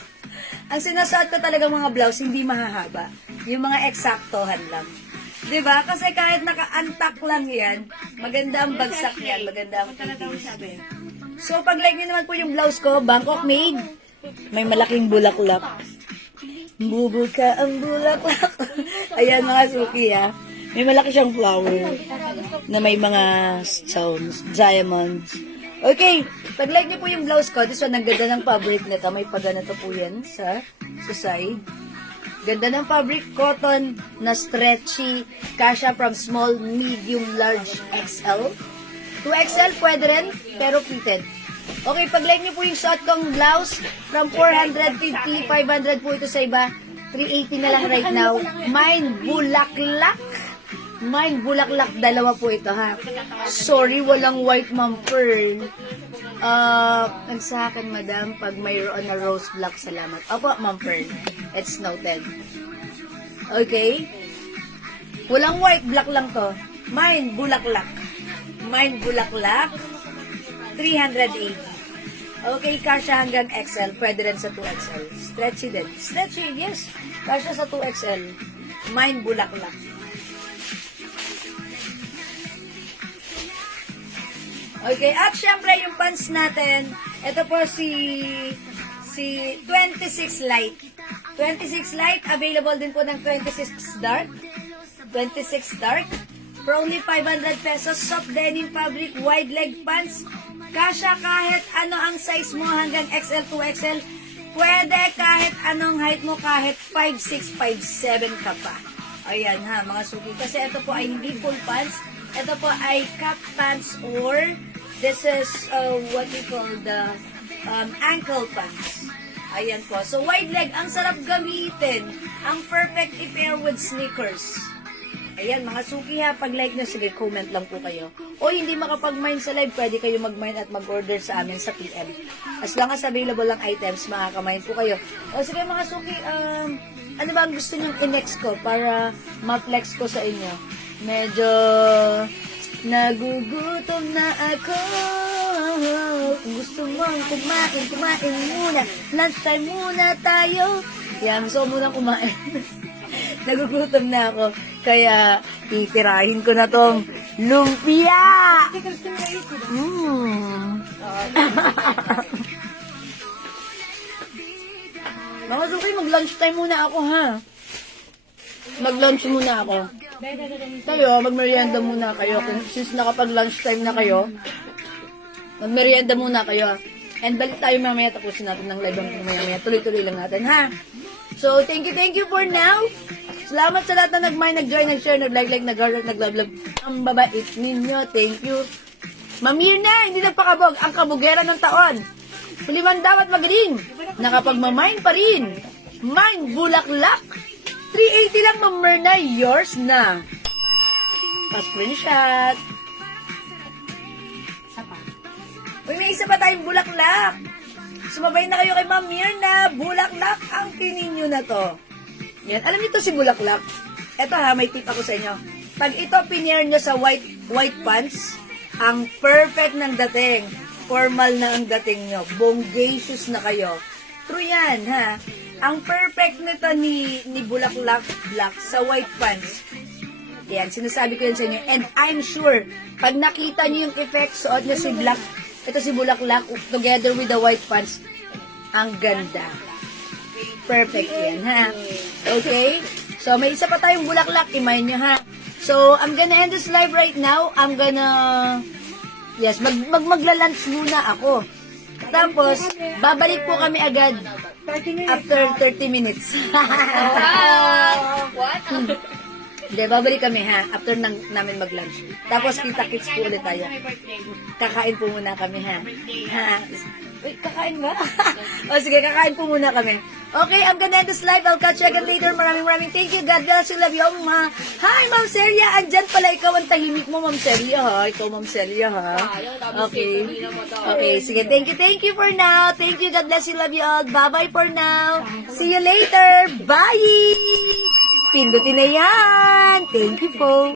Ang sinasuot ko talaga mga blouse, hindi mahahaba. Yung mga eksaktohan lang. Diba? Kasi kahit naka-antak lang yan, maganda ang bagsak yan, maganda ang Punta na daw fitting. siya, be. So, pag like niyo naman po yung blouse ko, Bangkok made, may malaking bulaklak. Bubuka ang bulaklak. Ayan mga suki ha. May malaki siyang flower na may mga stones, diamonds. Okay, pag like niyo po yung blouse ko, this one, ang ganda ng fabric nito. May pagganito po yan sa side. Ganda ng fabric, cotton na stretchy, kasha from small, medium, large, XL. 2XL pwede rin, pero fitted. Okay, pag like niyo po yung suot kong blouse, from 450, 500 po ito sa iba, 380 na lang right now. Mine bulaklak. Mine bulaklak, dalawa po ito ha. Sorry, walang white, Ma'am Pearl. Ang sa akin, madam, pag mayroon na rose black, salamat. Opo, Ma'am Pearl. It's noted. Okay? Walang white, black lang to. Mine bulaklak. Mine bulaklak. 380. Okay, kasha hanggang XL. Pwede rin sa 2XL. Stretchy din. Stretchy, yes. Kasha sa 2XL. Mine bulaklak. Okay, at syempre yung pants natin, ito po si 26 light. 26 light, available din po ng 26 dark. 26 dark. For only 500 pesos, soft denim fabric, wide leg pants. Kasha kahit ano ang size mo hanggang XL to XL. Pwede kahit anong height mo, kahit 5'6", 5'7 ka pa. Ayan ha, mga suki. Kasi ito po ay hindi full pants. Ito po ay cap pants or this is what we call the ankle pants. Ayan po. So, wide leg. Ang sarap gamitin. Ang perfect i-pair with sneakers. Ayan, mga suki ha. Pag like nyo, sige, comment lang po kayo. O hindi makapag-mine sa live, pwede kayo mag-mine at mag-order sa amin sa PM. As long as available lang items, makaka-mine po kayo. O sige, mga suki, ano ba ang gusto nyong i-next ko para ma-flex ko sa inyo? Medyo nagugutom na ako. Kung gusto mong kumain muna. Lunchtime muna tayo. Yan, gusto ko munang kumain. Nagugutom na ako. Kaya, titirahin ko na tong lumpia. Mga suki, mag-lunchtime muna ako ha. Mag-lunch muna ako. Kayo, mag-merienda muna kayo. Since nakapag-lunchtime na kayo, mag-merienda muna kayo. And balik tayo mamaya, tapusin natin ng live ang mamaya. Tuloy-tuloy lang natin, ha? So, thank you for now. Salamat sa lahat na nag-mind, nag-join, nag-share, nag-like, nag-heart, nag-love. Ang babait ninyo, thank you. Mamirna, hindi nagpakabog. Ang kabugera ng taon. Suliman dapat magaling. Nakapagmamind pa rin. Mind bulaklak. 380 lang, Ma'am Myrna. Yours na. Pa-screenshot. Uy, may isa pa tayong bulaklak. Sumabay na kayo kay Ma'am Myrna. Bulaklak ang tinin nyo na to. Yan. Alam niyo to si bulaklak? Eto ha, may tip ako sa inyo. Pag ito pinier nyo sa white pants, ang perfect ng dating. Formal na ang dating nyo. Bonggacious na kayo. True yan, ha? Ang perfect nito ni Bulaklak Black sa white pants. Yan, sinasabi ko yan sa inyo. And I'm sure, pag nakita nyo yung effect, suot nyo si Black, ito si Bulaklak, together with the white pants, ang ganda. Perfect yan, ha? Okay? So, may isa pa tayong Bulaklak, imay nyo, ha? So, I'm gonna end this live right now. I'm gonna, yes, magla-lunch muna ako. Tapos, babalik po kami agad 30 minutes. after 30 minutes. What? Hindi, babalik kami ha, after namin mag-lunch. Tapos, kita-kits po ulit tayo. My birthday. Kakain po muna kami ha. Ha? Uy, kakain ba? O sige, kakain po muna kami. Okay, I'm gonna end this live. I'll catch you again later. Maraming thank you. God bless you. Love you. Hi, Ma'am Celia. Andyan pala ikaw ang tahimik mo, Ma'am Celia, ha? Ikaw, Ma'am Celia, ha? Okay. Okay, sige. Thank you for now. Thank you. God bless you. Love you all. Bye-bye for now. See you later. Bye! Pindutin na yan. Thank you po.